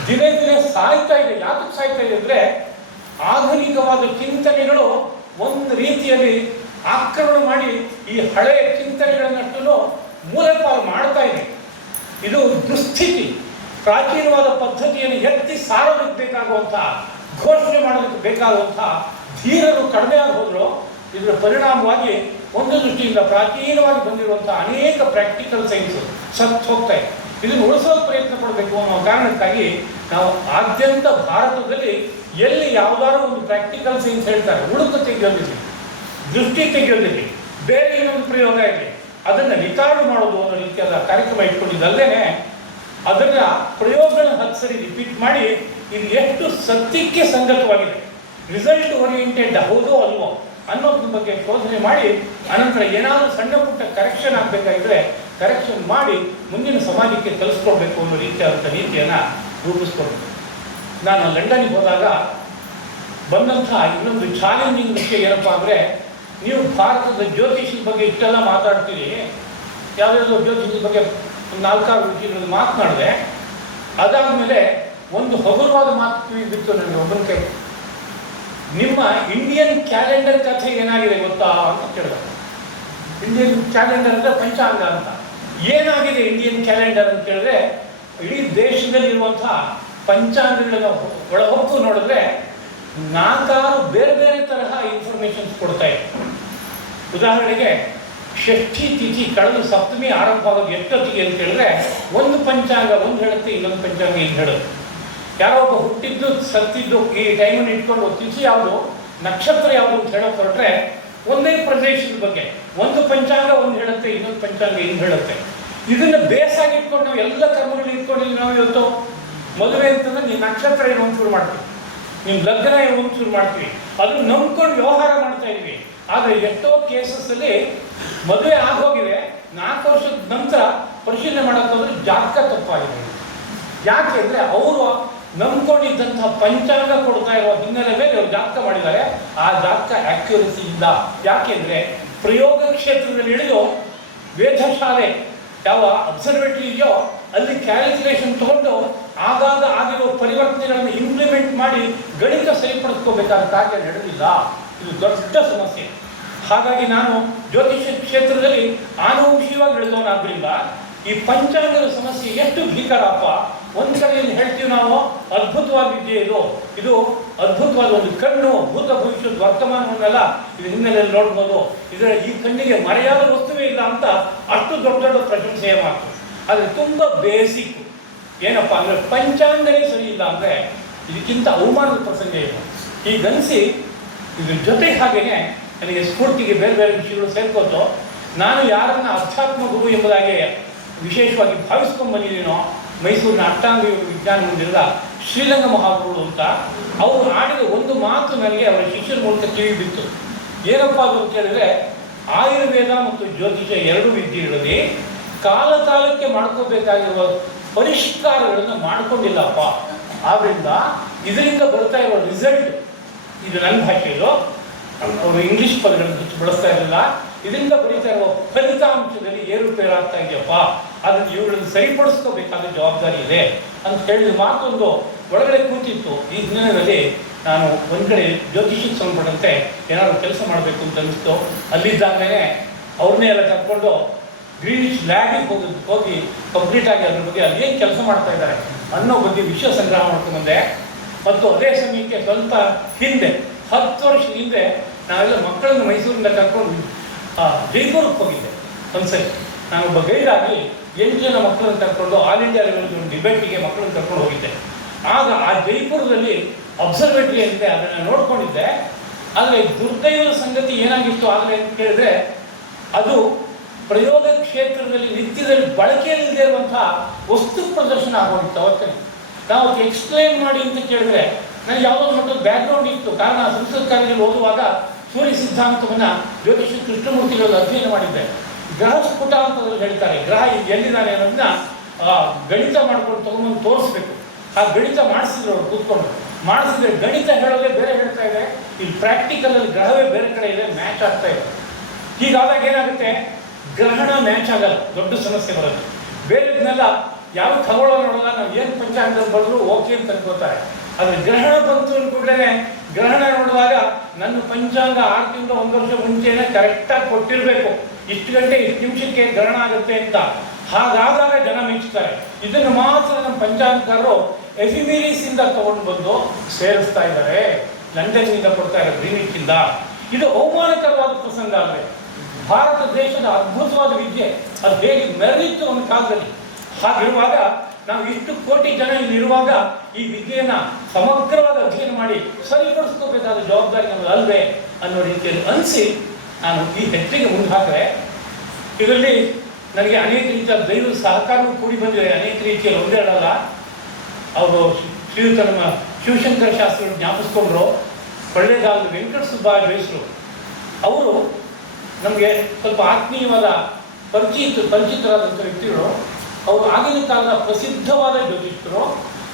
ದಿನೇ ದಿನೇ ಸಾಯ್ತಾ ಇದೆ. ಯಾತಕ್ಕೆ ಸಾಯ್ತಾ ಇದೆ ಅಂದರೆ, ಆಧುನಿಕವಾದ ಚಿಂತನೆಗಳು ಒಂದು ರೀತಿಯಲ್ಲಿ ಆಕ್ರಮಣ ಮಾಡಿ ಈ ಹಳೆಯ ಚಿಂತನೆಗಳನ್ನಷ್ಟು ಮೂಲಪಾಲು ಮಾಡ್ತಾ ಇದೆ. ಇದು ದುಸ್ಥಿತಿ. ಪ್ರಾಚೀನವಾದ ಪದ್ಧತಿಯನ್ನು ಎತ್ತಿ ಸಾರೋದಕ್ಕೆ ಬೇಕಾಗುವಂತಹ, ಘೋಷಣೆ ಮಾಡೋದಕ್ಕೆ ಬೇಕಾಗುವಂತಹ ಧೀರರು ಕಡಿಮೆ ಆಗಿ ಹೋದ್ರು. ಇದರ ಪರಿಣಾಮವಾಗಿ ಒಂದು ದೃಷ್ಟಿಯಿಂದ ಪ್ರಾಚೀನವಾಗಿ ಬಂದಿರುವಂತಹ ಅನೇಕ ಪ್ರಾಕ್ಟಿಕಲ್ ಸೈನ್ಸ್ ಸತ್ತು ಹೋಗ್ತಾ ಇದೆ. ಇದನ್ನು ಉಳಿಸೋಕೆ ಪ್ರಯತ್ನ ಪಡಬೇಕು ಅನ್ನೋ ಕಾರಣಕ್ಕಾಗಿ ನಾವು ಆದ್ಯಂತ ಭಾರತದಲ್ಲಿ ಎಲ್ಲಿ ಯಾವುದಾದ್ರೂ ಒಂದು ಪ್ರಾಕ್ಟಿಕಲ್ ಸೈನ್ಸ್ ಹೇಳ್ತಾರೆ, ಉಳುಕು ತೆಗೆಯೋದಿಲ್ಲ, ದೃಷ್ಟಿ ತೆಗೆಯೋದಿಲ್ಲ, ಬೇರೆ ಇನ್ನೊಂದು ಪ್ರಯೋಗ ಇದೆ, ಅದನ್ನು ರಿಕಾರ್ಡ್ ಮಾಡೋದು ಅನ್ನೋ ರೀತಿಯಾದ ಕಾರ್ಯಕ್ರಮ ಇಟ್ಕೊಂಡಿದ್ದಲ್ಲೇ ಅದನ್ನು ಪ್ರಯೋಗಗಳನ್ನ 10 ಸರಿ ರಿಪೀಟ್ ಮಾಡಿ ಇದು ಎಷ್ಟು ಸತ್ಯಕ್ಕೆ ಸಂಗತವಾಗಿದೆ, ರಿಸಲ್ಟ್ ಓರಿಯೆಂಟೆಡ್ ಹೌದೋ ಅಲ್ವೋ ಅನ್ನೋದ್ರ ಬಗ್ಗೆ ಶೋಧನೆ ಮಾಡಿ ಅನಂತರ ಏನಾದರೂ ಸಣ್ಣ ಪುಟ್ಟ ಕರೆಕ್ಷನ್ ಆಗಬೇಕಾಗಿದ್ರೆ ಕರೆಕ್ಷನ್ ಮಾಡಿ ಮುಂದಿನ ಸಮಾಜಕ್ಕೆ ತಲುಪಿಸ್ಕೊಡ್ಬೇಕು ಅನ್ನೋ ರೀತಿಯಾದಂಥ ನೀತಿಯನ್ನು ರೂಪಿಸ್ಕೊಡ್ಬೇಕು. ನಾನು ಲಂಡನ್ಗೆ ಹೋದಾಗ ಬಂದಂಥ ಇನ್ನೊಂದು ಚಾಲೆಂಜಿಂಗ್ ವಿಷಯ ಏನಪ್ಪ ಅಂದರೆ, ನೀವು ಭಾರತದ ಜ್ಯೋತಿಷದ ಬಗ್ಗೆ ಇಷ್ಟೆಲ್ಲ ಮಾತಾಡ್ತೀರಿ, ಯಾವುದಾದ್ರು ಜ್ಯೋತಿಷದ ಬಗ್ಗೆ ಒಂದು 4-6 ವಿಷಯಗಳನ್ನು ಮಾತನಾಡಿದೆ. ಅದಾದಮೇಲೆ ಒಂದು ಹಗುರವಾದ ಮಾತು ಬಿತ್ತು ನನಗೆ ಒಬ್ಬನ ಕೈ. ನಿಮ್ಮ ಇಂಡಿಯನ್ ಕ್ಯಾಲೆಂಡರ್ ಕಥೆ ಏನಾಗಿದೆ ಗೊತ್ತಾ ಅಂತ ಕೇಳಿದ. ಇಂಡಿಯನ್ ಕ್ಯಾಲೆಂಡರ್ ಅಂದರೆ ಪಂಚಾಂಗ ಅಂತ. ಏನಾಗಿದೆ ಇಂಡಿಯನ್ ಕ್ಯಾಲೆಂಡರ್ ಅಂತ ಕೇಳಿದ್ರೆ, ಇಡೀ ದೇಶದಲ್ಲಿರುವಂತಹ ಪಂಚಾಂಗಗಳನ್ನು ಒಳಹೊಕ್ಕು ನೋಡಿದ್ರೆ 4-6 ಬೇರೆ ಬೇರೆ ತರಹ ಇನ್ಫಾರ್ಮೇಷನ್ಸ್ ಕೊಡ್ತಾ ಇದೆ. ಉದಾಹರಣೆಗೆ ಷಷ್ಠಿ ತಿಥಿ ಕಳೆದು ಸಪ್ತಮಿ ಆರಂಭ ಆಗೋದು ಎಷ್ಟೊತ್ತಿಗೆ ಅಂತ ಹೇಳಿದ್ರೆ, ಒಂದು ಪಂಚಾಂಗ ಒಂದು ಹೇಳುತ್ತೆ, ಇನ್ನೊಂದು ಪಂಚಾಂಗ ಇಲ್ಲಿ ಹೇಳುತ್ತೆ. ಯಾರೋ ಒಬ್ಬ ಹುಟ್ಟಿದ್ದು ಸತ್ತಿದ್ದು ಈ ಟೈಮನ್ನು ಇಟ್ಕೊಂಡು ತಿಥಿ ಯಾವುದು ನಕ್ಷತ್ರ ಯಾವುದು ಅಂತ ಹೇಳೋಕೆ ಹೊರಟ್ರೆ ಒಂದೇ ಪ್ರದೇಶದ ಬಗ್ಗೆ ಒಂದು ಪಂಚಾಂಗ ಒಂದು ಹೇಳುತ್ತೆ, ಇನ್ನೊಂದು ಪಂಚಾಂಗ ಇನ್ನು ಹೇಳುತ್ತೆ. ಇದನ್ನು ಬೇಸಾಗಿ ಇಟ್ಕೊಂಡು ನಾವು ಎಲ್ಲ ಕರ್ಮಗಳನ್ನ ಇಟ್ಕೊಂಡಿದ್ದೀವಿ. ನಾವು ಇವತ್ತು ಮದುವೆ ಅಂತಂದ್ರೆ ನೀನು ನಕ್ಷತ್ರ ಏನು ಒಂದು ಶುರು ಮಾಡ್ತೀವಿ, ನಿಮ್ಮ ಲಗ್ನ ಏನು ಒಂದು ಶುರು ಮಾಡ್ತೀವಿ, ಅದನ್ನು ನಂಬ್ಕೊಂಡು ವ್ಯವಹಾರ ಮಾಡ್ತಾ ಇದ್ವಿ. ಆದರೆ ಎಷ್ಟೋ ಕೇಸಸ್ಸಲ್ಲಿ ಮದುವೆ ಆಗೋಗಿದೆ, 4 ವರ್ಷದ ನಂತರ ಪರಿಶೀಲನೆ ಮಾಡೋಕ್ಕೆ ಹೋದ್ರೆ ಜಾತಕ ತಪ್ಪಾಗಿದೆ. ಯಾಕೆ ಅಂದರೆ ಅವರು ನಂಬ್ಕೊಂಡಿದ್ದಂತಹ ಪಂಚಾಂಗ ಕೊಡ್ತಾ ಇರುವ ಹಿನ್ನೆಲೆ ಮೇಲೆ ಅವರು ಜಾತಕ ಮಾಡಿದ್ದಾರೆ. ಆ ಜಾತಕ ಆಕ್ಯುರಸಿ ಇಲ್ಲ. ಯಾಕೆಂದರೆ ಪ್ರಯೋಗ ಕ್ಷೇತ್ರದಲ್ಲಿ ಇಳಿದು ವೇಧಶಾಲೆ ಯಾವ ಅಬ್ಸರ್ವೇಟರಿ ಇದೆಯೋ ಅಲ್ಲಿ ಕ್ಯಾಲ್ಕುಲೇಷನ್ ತಗೊಂಡು ಆಗಾಗ ಆಗಿರೋ ಪರಿವರ್ತನೆಗಳನ್ನು ಇಂಪ್ಲಿಮೆಂಟ್ ಮಾಡಿ ಗಣಿತ ಸರಿಪಡಿಸ್ಕೋಬೇಕಾದ ಕಾರ್ಯ ನಡೆದಿಲ್ಲ. ಇದು ದೊಡ್ಡ ಸಮಸ್ಯೆ. ಹಾಗಾಗಿ ನಾನು ಜ್ಯೋತಿಷ್ಯ ಕ್ಷೇತ್ರದಲ್ಲಿ ಆನುವಂಶಿಕವಾಗಿ ಬೆಳೆದವನಾದ್ರಿಂದ ಈ ಪಂಚಾಂಗದ ಸಮಸ್ಯೆ ಎಷ್ಟು ಭೀಕರಪ್ಪ. ಒಂದು ಕಡೆಯಲ್ಲಿ ಹೇಳ್ತೀವಿ ನಾವು ಅದ್ಭುತವಾದ ವಿದ್ಯೆ ಇದು ಅದ್ಭುತವಾದ ಒಂದು ಕಣ್ಣು, ಭೂತ ಭವಿಷ್ಯದ ವರ್ತಮಾನವನ್ನೆಲ್ಲ ಇದು ಹಿನ್ನೆಲೆಯಲ್ಲಿ ನೋಡ್ಬೋದು. ಇದರ ಈ ಕಣ್ಣಿಗೆ ಮರೆಯಾದ ವಸ್ತುವೇ ಇಲ್ಲ ಅಂತ ಅಷ್ಟು ದೊಡ್ಡ ದೊಡ್ಡ ಪ್ರಶಂಸೆಯ ಮಾತು. ಆದರೆ ತುಂಬ ಬೇಸಿಕ್ ಏನಪ್ಪ ಅಂದರೆ ಪಂಚಾಂಗನೇ ಸರಿ ಇಲ್ಲ ಅಂದರೆ ಇದಕ್ಕಿಂತ ಅವಮಾನದ ಪ್ರಸಂಗ ಇಲ್ಲ. ಹೀಗನ್ನಿಸಿ ಇದ್ರ ಜೊತೆ ಹಾಗೇನೆ ನನಗೆ ಸ್ಫೂರ್ತಿಗೆ ಬೇರೆ ಬೇರೆ ವಿಷಯಗಳು ಸೇರ್ಕೋತು. ನಾನು ಯಾರನ್ನ ಅಧ್ಯಾತ್ಮ ಗುರು ಎಂಬುದಾಗಿ ವಿಶೇಷವಾಗಿ ಭಾವಿಸ್ಕೊಂಡು ಬಂದಿದ್ದೀನೋ, ಮೈಸೂರಿನ ಅಷ್ಟಾಂಗ ವಿಜ್ಞಾನ ಮಂದಿರದ ಶ್ರೀರಂಗ ಮಹಾಗುರುಗಳು ಅಂತ, ಅವರು ಆಡಿದ ಒಂದು ಮಾತು ನನಗೆ ಅವರ ಶಿಷ್ಯರ ಮೂಲಕ ಕಿವಿ ಬಿತ್ತು. ಏನಪ್ಪ ಅದು ಅಂತ ಕೇಳಿದರೆ, ಆಯುರ್ವೇದ ಮತ್ತು ಜ್ಯೋತಿಷ ಎರಡು ವಿದ್ಯೆಗಳಲ್ಲಿ ಕಾಲಕಾಲಕ್ಕೆ ಮಾಡ್ಕೋಬೇಕಾಗಿರುವ ಪರಿಷ್ಕಾರಗಳನ್ನು ಮಾಡ್ಕೊಂಡಿಲ್ಲಪ್ಪ. ಆದ್ದರಿಂದ ಇದರಿಂದ ಬರ್ತಾ ಇರುವ ರಿಸಲ್ಟ್, ಇದು ನನ್ನ ಭಾಷೆಯಲ್ಲೂ ಅವರು ಇಂಗ್ಲೀಷ್ ಪದಗಳನ್ನು ಹೆಚ್ಚು ಬಳಸ್ತಾ ಇರಲಿಲ್ಲ, ಇದರಿಂದ ಬರೀತಾ ಇರುವ ಫಲಿತಾಂಶದಲ್ಲಿ ಏರುಪೇರಾಗ್ತಾ ಇದೆಯಪ್ಪ, ಅದನ್ನು ಇವುಗಳನ್ನು ಸರಿಪಡಿಸ್ಕೋಬೇಕಾದ ಜವಾಬ್ದಾರಿ ಇದೆ ಅಂತ ಹೇಳಿದ ಮಾತೊಂದು ಒಳಗಡೆ ಕೂತಿತ್ತು. ಈ ಹಿನ್ನೆಲೆಯಲ್ಲಿ ನಾನು ಒಂದು ಕಡೆ ಜ್ಯೋತಿಷಕ್ಕೆ ಸಂಬಂಧಪಟ್ಟಂತೆ ಏನಾದರೂ ಕೆಲಸ ಮಾಡಬೇಕು ಅಂತ ಅನ್ನಿಸ್ತು. ಅಲ್ಲಿದ್ದಾಗಲೇ ಅವ್ರನ್ನೇ ಎಲ್ಲ ಕರ್ಕೊಂಡು ಗ್ರೀನಿಚ್ ಲ್ಯಾಬಿಗೆ ಹೋಗಿ ಕಂಪ್ಲೀಟಾಗಿ ಅದ್ರ ಬಗ್ಗೆ ಅದೇನು ಕೆಲಸ ಮಾಡ್ತಾ ಇದ್ದಾರೆ ಅನ್ನೋ ಬಗ್ಗೆ ವಿಷಯ ಸಂಗ್ರಹ ಮಾಡ್ಕೊಂಡ್ಬಂದೆ. ಮತ್ತು ಅದೇ ಸಮಯಕ್ಕೆ ಸ್ವಲ್ಪ ಹಿಂದೆ 10 ವರ್ಷದ ಹಿಂದೆ ನಾವೆಲ್ಲ ಮಕ್ಕಳನ್ನು ಮೈಸೂರಿಂದ ಕರ್ಕೊಂಡು ಜೈಪುರಕ್ಕೆ ಹೋಗಿದ್ದೆ. ಒಂದ್ಸರಿ ನಾನೊಬ್ಬ ಗೈಡಾಗಿ 8 ಜನ ಮಕ್ಕಳನ್ನು ಕರ್ಕೊಂಡು ಆಲ್ ಇಂಡಿಯಾ ಲೆವೆಲ್ ಡಿಬೇಟಿಗೆ ಮಕ್ಕಳನ್ನು ಕರ್ಕೊಂಡು ಹೋಗಿದ್ದೆ. ಆಗ ಆ ಜೈಪುರದಲ್ಲಿ ಅಬ್ಸರ್ವೇಟರಿ ಅಂತೆ ಅದನ್ನು ನೋಡ್ಕೊಂಡಿದ್ದೆ. ಆದರೆ ದುರ್ದೈವದ ಸಂಗತಿ ಏನಾಗಿತ್ತು ಆಗಲೇ ಅಂತ ಕೇಳಿದ್ರೆ, ಅದು ಪ್ರಯೋಗ ಕ್ಷೇತ್ರದಲ್ಲಿ ನಿತ್ಯದಲ್ಲಿ ಬಳಕೆಯಲ್ಲಿಲ್ಲದೆ ಇರುವಂತಹ ವಸ್ತು ಪ್ರದರ್ಶನ ಆಗೋಗಿತ್ತು. ಅವತ್ತೇ ನಾವು ಎಕ್ಸ್ಪ್ಲೈನ್ ಮಾಡಿ ಅಂತ ಕೇಳಿದ್ರೆ ನನಗೆ ಯಾವುದೋ ಮಟ್ಟದ ಬ್ಯಾಕ್ಗ್ರೌಂಡ್ ಇತ್ತು. ಕಾರಣ ಸಂಸ್ಕೃತ ಕಾಲೇಜಲ್ಲಿ ಓದುವಾಗ ಸೂರ್ಯ ಸಿದ್ಧಾಂತವನ್ನು ಜ್ಯೋತಿಷ ಕೃಷ್ಣಮೂರ್ತಿಗಳಲ್ಲಿ ಅಧ್ಯಯನ ಮಾಡಿದ್ದೆ. ಗ್ರಹ ಸ್ಫುಟ ಅಂತದ್ರಲ್ಲಿ ಹೇಳ್ತಾರೆ, ಗ್ರಹ ಎಲ್ಲಿದ್ದಾನೆ ಅನ್ನೋದನ್ನ ಗಣಿತ ಮಾಡ್ಕೊಂಡು ತಗೊಂಡು ತೋರಿಸ್ಬೇಕು. ಆ ಗಣಿತ ಮಾಡಿಸಿದ್ರು ಅವರು ಕೂತ್ಕೊಂಡು. ಮಾಡಿಸಿದ್ರೆ ಗಣಿತ ಹೇಳೋದೇ ಬೇರೆ ಹೇಳ್ತಾ ಇದೆ, ಇಲ್ಲಿ ಪ್ರಾಕ್ಟಿಕಲಲ್ಲಿ ಗ್ರಹವೇ ಬೇರೆ ಕಡೆ ಇದೆ, ಮ್ಯಾಚ್ ಆಗ್ತಾ ಇದೆ. ಹೀಗಾದಾಗ ಏನಾಗುತ್ತೆ, ಗ್ರಹಣ ಮ್ಯಾಚ್ ಆಗಲ್ಲ, ದೊಡ್ಡ ಸಮಸ್ಯೆ ಬರುತ್ತೆ. ಬೇರೆದನ್ನೆಲ್ಲ ಯಾವ ಖಗೋಳ ನೋಡೋಲ್ಲ, ನಾವು ಏನು ಪಂಚಾಂಗದಲ್ಲಿ ಬಂದರೂ ಓಕೆ ಅಂತ ಅನ್ಕೋತಾರೆ. ಆದರೆ ಗ್ರಹಣ ಬಂತು ಅಂದ್ಕೊಂಡ್ರೆ ಗ್ರಹಣ ನೋಡಿದಾಗ ನನ್ನ ಪಂಚಾಂಗ 6 ತಿಂಗಳು 1 ವರ್ಷ ಮುಂಚೆನೇ ಕರೆಕ್ಟಾಗಿ ಕೊಟ್ಟಿರಬೇಕು, ಇಷ್ಟು ಗಂಟೆ ಇಷ್ಟು ನಿಮಿಷಕ್ಕೆ ಗ್ರಹಣ ಆಗುತ್ತೆ ಅಂತ. ಹಾಗಾದಾಗ ಜನ ಮೆಚ್ಚುತ್ತಾರೆ. ಇದನ್ನು ಮಾತ್ರ ನಮ್ಮ ಪಂಚಾಂಗಕಾರರು ಎಫಿಮಿರೀಸಿಂದ ತಗೊಂಡು ಬಂದು ಸೇರಿಸ್ತಾ ಇದ್ದಾರೆ, ಲಂಡನ್ನಿಂದ ಕೊಡ್ತಾ ಇದ್ದಾರೆ, ಗ್ರೀನಿಚ್ಚಿಂದ. ಇದು ಅವಮಾನಕರವಾದ ಪ್ರಸಂಗ ಅಲ್ಲವೇ? ಭಾರತ ದೇಶದ ಅದ್ಭುತವಾದ ವಿದ್ಯೆ ಅದು ಹೇಗೆ ಮೆರೆದಿತ್ತು ಒಂದು ಕಾಲದಲ್ಲಿ. ಹಾಗಿರುವಾಗ ನಾವು ಇಷ್ಟು ಕೋಟಿ ಜನ ಇಲ್ಲಿರುವಾಗ ಈ ವಿದ್ಯೆಯನ್ನು ಸಮಗ್ರವಾದ ಅಧ್ಯಯನ ಮಾಡಿ ಸರಿಪಡಿಸ್ಕೋಬೇಕಾದ ಜವಾಬ್ದಾರಿ ನಮಗೆ ಅಲ್ವೇ ಅನ್ನೋ ರೀತಿಯಲ್ಲಿ ಅನಿಸಿ ನಾನು ಈ ಹೆಜ್ಜೆಗೆ ಮುಂದೆ ಹಾಕಿದೆ. ಇದರಲ್ಲಿ ನನಗೆ ಅನೇಕ ರೀತಿಯ ದೈವದ ಸಹಕಾರವೂ ಕೂಡಿ ಬಂದಿದೆ. ಅನೇಕ ರೀತಿಯಲ್ಲಿ ಒಂದೇ ಹೇಳಲ್ಲ. ಅವರು ಶ್ರೀಯುತ ನಮ್ಮ ಶಿವಶಂಕರ ಶಾಸ್ತ್ರಿಗಳು ಜ್ಞಾಪಿಸ್ಕೊಂಡ್ರು. ಕೊಳ್ಳೇಗಾಲದ ವೆಂಕಟ ಸುಬ್ಬಾಜ್ ವಯಸ್ಸರು ಅವರು ನಮಗೆ ಸ್ವಲ್ಪ ಆತ್ಮೀಯವಾದ ಪರಿಚಿತರಾದಂಥ ವ್ಯಕ್ತಿಗಳು. ಅವರು ಆಗಿನ ಕಾಲದ ಪ್ರಸಿದ್ಧವಾದ ಜ್ಯೋತಿಷ್ಕರು,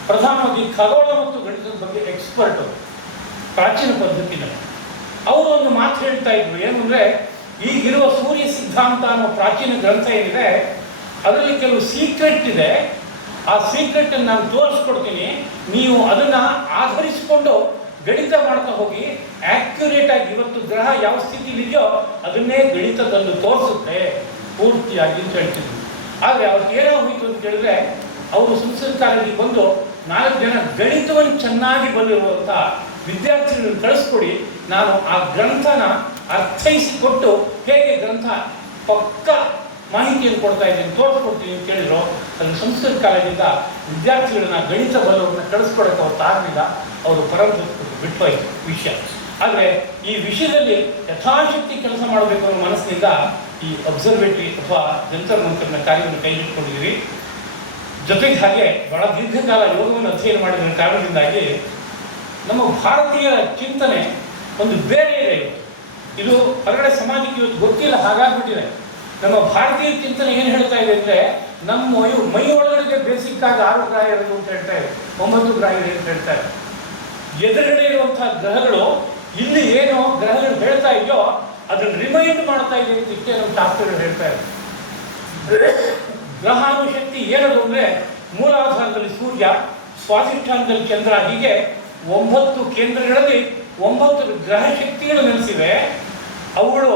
ಪ್ರಧಾನವಾಗಿ ಖಗೋಳ ಮತ್ತು ಗಣಿತದ ಬಗ್ಗೆ ಎಕ್ಸ್ಪರ್ಟ್, ಪ್ರಾಚೀನ ಪದ್ಧತಿನಲ್ಲಿ. ಅವರು ಒಂದು ಮಾತು ಹೇಳ್ತಾ ಇದ್ರು, ಏನು ಅಂದರೆ ಈಗಿರುವ ಸೂರ್ಯ ಸಿದ್ಧಾಂತ ಅನ್ನೋ ಪ್ರಾಚೀನ ಗ್ರಂಥ ಏನಿದೆ ಅದರಲ್ಲಿ ಕೆಲವು ಸೀಕ್ರೆಟ್ ಇದೆ. ಆ ಸೀಕ್ರೆಟನ್ನು ನಾನು ತೋರಿಸ್ಕೊಡ್ತೀನಿ. ನೀವು ಅದನ್ನು ಆಧರಿಸಿಕೊಂಡು ಗಣಿತ ಮಾಡ್ತಾ ಹೋಗಿ ಆ್ಯಕ್ಯುರೇಟ್ ಆಗಿ ಇವತ್ತು ಗ್ರಹ ಯಾವ ಸ್ಥಿತಿಲಿದೆಯೋ ಅದನ್ನೇ ಗಣಿತದಲ್ಲಿ ತೋರಿಸುತ್ತೆ ಪೂರ್ತಿಯಾಗಿ ಅಂತ ಹೇಳ್ತಿದ್ವಿ. ಆದರೆ ಅವ್ರಿಗೆ ಏನೋ ಹೋಯಿತು ಅಂತ ಕೇಳಿದ್ರೆ, ಅವರು ಸಂಸ್ಕೃತ ಕಾಲೇಜಿಗೆ ಬಂದು 4 ಜನ ಗಣಿತವನ್ನು ಚೆನ್ನಾಗಿ ಬಲ್ಲಿರುವಂಥ ವಿದ್ಯಾರ್ಥಿಗಳನ್ನು ಕಳಿಸ್ಕೊಡಿ, ನಾನು ಆ ಗ್ರಂಥನ ಅರ್ಥೈಸಿಕೊಟ್ಟು ಹೇಗೆ ಗ್ರಂಥ ಪಕ್ಕ ಮಾಹಿತಿಯನ್ನು ಕೊಡ್ತಾ ಇದ್ದೀನಿ ತೋರಿಸ್ಕೊಡ್ತೀನಿ ಅಂತ ಕೇಳಿದ್ರು. ಅಲ್ಲಿ ಸಂಸ್ಕೃತ ಕಾಲೇಜಿಂದ ವಿದ್ಯಾರ್ಥಿಗಳನ್ನ ಗಣಿತ ಬಲ್ಲವ್ರನ್ನ ಕಳಿಸ್ಕೊಡೋಕೆ ಅವ್ರು ಆಗಲಿಲ್ಲ. ಅವರು ಬಿಟ್ಟೋಯ್ತು ವಿಷಯ. ಆದರೆ ಈ ವಿಷಯದಲ್ಲಿ ಯಥಾಶಕ್ತಿ ಕೆಲಸ ಮಾಡಬೇಕು ಅನ್ನೋ ಮನಸ್ಸಿನಿಂದ ಈ ಅಬ್ಸರ್ವೇಟರಿ ಅಥವಾ ಜಂತರ್ ಮಂತರ್ನ ಕಾರ್ಯವನ್ನು ಕೈಗೆತ್ತಿಕೊಂಡಿದ್ದೀವಿ. ಜೊತೆಗೆ ಹಾಗೆ ಬಹಳ ದೀರ್ಘಕಾಲ ಯೋಗವನ್ನು ಅಧ್ಯಯನ ಮಾಡಿದ ಕಾರಣದಿಂದಾಗಿ ನಮ್ಮ ಭಾರತೀಯರ ಚಿಂತನೆ ಒಂದು ಬೇರೆ ಇದೆ. ಇದು ಹೊರಗಡೆ ಸಮಾಜಕ್ಕೆ ಇವತ್ತು ಗೊತ್ತಿಲ್ಲ, ಹಾಗಾಗ್ಬಿಟ್ಟಿದೆ. ನಮ್ಮ ಭಾರತೀಯ ಚಿಂತನೆ ಏನು ಹೇಳ್ತಾ ಇದೆ ಅಂದರೆ, ನಮ್ಮ ಮೈ ಒಳಗಡೆ ಬೇಸಿಕ್ ಆಗಿ 6 ಗ್ರಹ ಇರೋದು ಅಂತ ಹೇಳ್ತಾ ಇದೆ, 9 ಗ್ರಹ ಇದೆ ಅಂತ ಹೇಳ್ತಾ ಇದೆ. ಎದುರುಗಡೆ ಇರುವಂತಹ ಗ್ರಹಗಳು ಇಲ್ಲಿ ಏನೋ ಗ್ರಹಗಳು ಹೇಳ್ತಾ ಇದೆಯೋ ಅದನ್ನು ರಿಮೈಂಡ್ ಮಾಡ್ತಾ ಇದೆ ಅಂತ ಇಷ್ಟೇ ನಮ್ಮ ಶಾಸ್ತ್ರಗಳು ಹೇಳ್ತಾ ಇದೆ. ಗ್ರಹಾನುಶಕ್ತಿ ಏನದು ಅಂದರೆ, ಮೂಲಾಧಾರದಲ್ಲಿ ಸೂರ್ಯ, ಸ್ವಾಧಿಷ್ಠಾನದಲ್ಲಿ ಚಂದ್ರ, ಹೀಗೆ 9 ಕೇಂದ್ರಗಳಲ್ಲಿ 9 ಗ್ರಹ ಶಕ್ತಿಗಳು ನೆಲೆಸಿವೆ. ಅವುಗಳು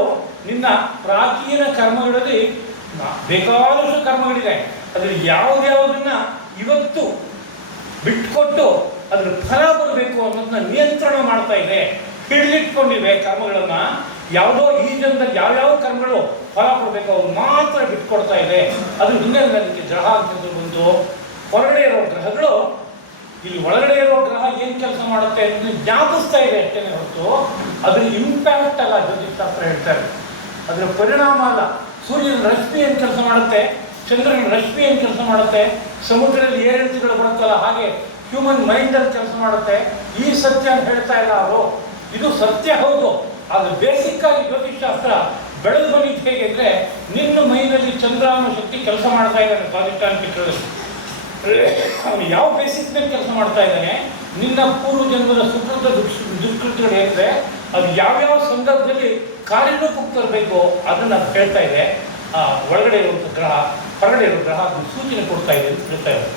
ನಿನ್ನ ಪ್ರಾಚೀನ ಕರ್ಮಗಳಲ್ಲಿ ಬೇಕಾದಷ್ಟು ಕರ್ಮಗಳಿದೆ. ಅದರಲ್ಲಿ ಯಾವುದ್ಯಾವುದನ್ನ ಇವತ್ತು ಬಿಟ್ಕೊಟ್ಟು ಅದರ ಫಲ ಬರಬೇಕು ಅನ್ನೋದನ್ನ ನಿಯಂತ್ರಣ ಮಾಡ್ತಾ ಇದೆ, ಹಿಡಿದಿಟ್ಕೊಂಡಿವೆ ಕರ್ಮಗಳನ್ನ. ಯಾವುದೋ ಈ ಜನ್ಮದಲ್ಲಿ ಯಾವ್ಯಾವ ಕರ್ಮಗಳು ಫಲ ಕೊಡಬೇಕು ಅವ್ರು ಮಾತ್ರ ಬಿಟ್ಕೊಡ್ತಾ ಇದೆ. ಅದ್ರ ಹಿನ್ನೆಲೆ ಅದಕ್ಕೆ ಗ್ರಹ ಅಂತಂದು ಬಂದು ಹೊರಗಡೆ ಇರೋ ಗ್ರಹಗಳು ಇಲ್ಲಿ ಒಳಗಡೆ ಇರೋ ಗ್ರಹ ಏನು ಕೆಲಸ ಮಾಡುತ್ತೆ ಅಂತ ಜ್ಞಾಪಿಸ್ತಾ ಇದೆ ಅಷ್ಟೇ ಹೊರತು ಅದ್ರ ಇಂಪ್ಯಾಕ್ಟ್ ಅಲ್ಲ. ಜ್ಯೋತಿಷಾಸ್ತ್ರ ಹೇಳ್ತಾರೆ ಅದರ ಪರಿಣಾಮ ಅಲ್ಲ. ಸೂರ್ಯನ ರಶ್ಮಿ ಏನು ಕೆಲಸ ಮಾಡುತ್ತೆ, ಚಂದ್ರನ ರಶ್ಮಿ ಏನು ಕೆಲಸ ಮಾಡುತ್ತೆ, ಸಮುದ್ರದಲ್ಲಿ ಏರಿಳಿತಗಳು ಬರುತ್ತಲ್ಲ ಹಾಗೆ ಹ್ಯೂಮನ್ ಮೈಂಡಲ್ಲಿ ಕೆಲಸ ಮಾಡುತ್ತೆ. ಈ ಸತ್ಯ ಅಂತ ಹೇಳ್ತಾ ಇಲ್ಲ ಅವರು. ಇದು ಸತ್ಯ ಹೌದು, ಆದರೆ ಬೇಸಿಕ್ ಆಗಿ ಜ್ಯೋತಿಷಾಸ್ತ್ರ ಬೆಳೆದು ಬಂದಿದ್ದು ಹೇಗೆ ಅಂದರೆ, ನಿನ್ನ ಮೈನಲ್ಲಿ ಚಂದ್ರ ಅನ್ನೋ ಶಕ್ತಿ ಕೆಲಸ ಮಾಡ್ತಾ ಇದ್ದಾನೆ ಸ್ವಾಧಿಷ್ಠಾನ ಚಿತ್ರದಲ್ಲಿ. ಅವನು ಯಾವ ಬೇಸಿಕ್ ಮೇಲೆ ಕೆಲಸ ಮಾಡ್ತಾ ಇದ್ದಾನೆ, ನಿನ್ನ ಪೂರ್ವ ಜನ್ಮದ ಸುಕೃತ ದುಷ್ಕೃತಿಗಳು ಏನಿದೆ ಅದು ಯಾವ್ಯಾವ ಸಂದರ್ಭದಲ್ಲಿ ಕಾರ್ಯರೂಪಕ್ಕೆ ತರಬೇಕು ಅದನ್ನು ಅದು ಹೇಳ್ತಾ ಇದೆ. ಒಳಗಡೆ ಇರುವಂಥ ಗ್ರಹ ಹೊರಗಡೆ ಇರೋ ಗ್ರಹ ಅದು ಸೂಚನೆ ಕೊಡ್ತಾ ಇದೆ ಅಂತ ಹೇಳ್ತಾ ಇದೆ.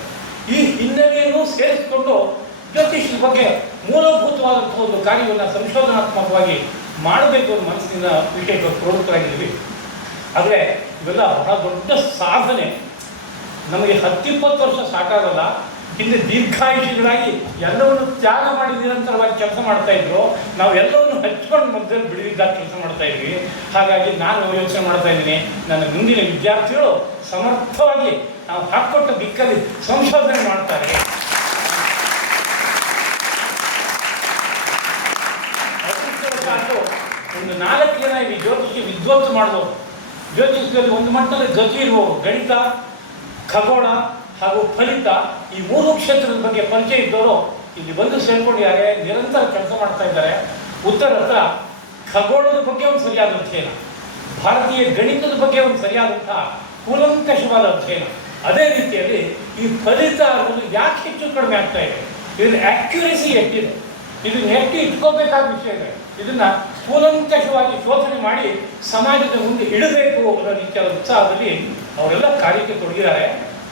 ಈ ಹಿನ್ನೆಲೆಯನ್ನು ಸೇರಿಸಿಕೊಂಡು ಜ್ಯೋತಿಷದ ಬಗ್ಗೆ ಮೂಲಭೂತವಾದಂಥ ಒಂದು ಕಾರ್ಯವನ್ನು ಸಂಶೋಧನಾತ್ಮಕವಾಗಿ ಮಾಡಬೇಕು ಅನ್ನೋ ಮನಸ್ಸಿನ ವಿಷಯಕ್ಕೆ ಪ್ರವೃತ್ತರಾಗಿದ್ದೀವಿ. ಆದರೆ ಇವೆಲ್ಲ ಬಹಳ ದೊಡ್ಡ ಸಾಧನೆ. ನಮಗೆ 10-20 ವರ್ಷ ಸಾಕಾಗಲ್ಲ. ಹಿಂದೆ ದೀರ್ಘಾಯುಷಿಗಳಾಗಿ ಎಲ್ಲವನ್ನು ತ್ಯಾಗ ಮಾಡಿ ನಿರಂತರವಾಗಿ ಕೆಲಸ ಮಾಡ್ತಾ ಇದ್ರು. ನಾವು ಎಲ್ಲವನ್ನು ಹಚ್ಕೊಂಡು ಮಧ್ಯದಲ್ಲಿ ಬಿಡಿದಾಗ ಕೆಲಸ ಮಾಡ್ತಾ ಇದ್ವಿ. ಹಾಗಾಗಿ ನಾನು ಯೋಚನೆ ಮಾಡ್ತಾ ಇದ್ದೀನಿ, ನನ್ನ ಮುಂದಿನ ವಿದ್ಯಾರ್ಥಿಗಳು ಸಮರ್ಥವಾಗಿ ನಾವು ಹಾಕ್ಕೊಟ್ಟ ದಿಕ್ಕಲ್ಲಿ ಸಂಶೋಧನೆ ಮಾಡ್ತಾರೆ. ಒಂದು 4 ಜನ ಇಲ್ಲಿ ಜ್ಯೋತಿಷಿ ವಿದ್ವತ್ತು ಮಾಡಿದವರು, ಜ್ಯೋತಿಷದಲ್ಲಿ ಒಂದು ಮಟ್ಟದಲ್ಲಿ ಗತಿ ಇರುವವರು, ಗಣಿತ, ಖಗೋಳ ಹಾಗೂ ಫಲಿತ ಈ 3 ಕ್ಷೇತ್ರದ ಬಗ್ಗೆ ಪರಿಚಯ ಇದ್ದವರು ಇಲ್ಲಿ ಬಂದು ಸೇರ್ಕೊಂಡಿದ್ದಾರೆ, ನಿರಂತರ ಕೆಲಸ ಮಾಡ್ತಾ ಇದ್ದಾರೆ. ಉತ್ತರ ಹತ್ರ ಖಗೋಳದ ಬಗ್ಗೆ ಒಂದು ಸರಿಯಾದ ಅಧ್ಯಯನ, ಭಾರತೀಯ ಗಣಿತದ ಬಗ್ಗೆ ಒಂದು ಸರಿಯಾದಂತಹ ಕೂಲಂಕಷವಾದ ಅಧ್ಯಯನ. ಅದೇ ರೀತಿಯಲ್ಲಿ ಈ ಫಲಿತ ಅನ್ನೋದು ಯಾಕೆ ಹೆಚ್ಚು ಕಡಿಮೆ ಆಗ್ತಾ ಇದೆ, ಇದರ ಆಕ್ಯುರೇಸಿ ಎಷ್ಟಿದೆ, ಇದನ್ನು ಎಷ್ಟು ಇಟ್ಕೋಬೇಕಾದ ವಿಷಯ ಇದೆ, ಇದನ್ನ ಕೂಲಂಕಷವಾಗಿ ಶೋಧನೆ ಮಾಡಿ ಸಮಾಜದ ಮುಂದೆ ಇಡಬೇಕು ಅನ್ನೋ ರೀತಿಯಾದ ಉತ್ಸಾಹದಲ್ಲಿ ಅವರೆಲ್ಲ ಕಾರ್ಯಕ್ಕೆ ತೊಡಗಿದ್ದಾರೆ.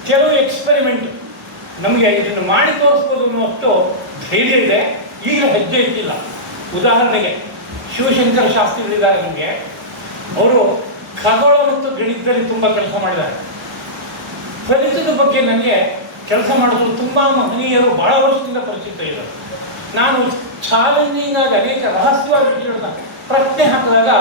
ಕೆಲವು ಎಕ್ಸ್ಪೆರಿಮೆಂಟ್ ನಮಗೆ ಇದನ್ನು ಮಾಡಿ ತೋರಿಸ್ಬೋದು ಅನ್ನುವಷ್ಟು ಧೈರ್ಯ ಇದೆ, ಈಗ ಹೆಜ್ಜೆ ಇಟ್ಟಿಲ್ಲ. ಉದಾಹರಣೆಗೆ ಶಿವಶಂಕರ ಶಾಸ್ತ್ರಿಗಳಿದ್ದಾರೆ ನಮಗೆ, ಅವರು ಖಗೋಳ ಮತ್ತು ಗಣಿತದಲ್ಲಿ ತುಂಬ ಕೆಲಸ ಮಾಡಿದ್ದಾರೆ. ಫಲಿತದ ಬಗ್ಗೆ ನನಗೆ ಕೆಲಸ ಮಾಡೋದು ತುಂಬ ಮಹನೀಯರು ಬಹಳ ವರ್ಷದಿಂದ ಪರಿಚಿತ ಇದ್ದಾರೆ. ನಾನು ಚಾಲೆಂಜಿಂಗ್ ಆಗಿ ಅನೇಕ ರಹಸ್ಯವಾದ ವಿಷಯಗಳನ್ನ ಪ್ರಶ್ನೆ ಹಾಕಿದಾಗ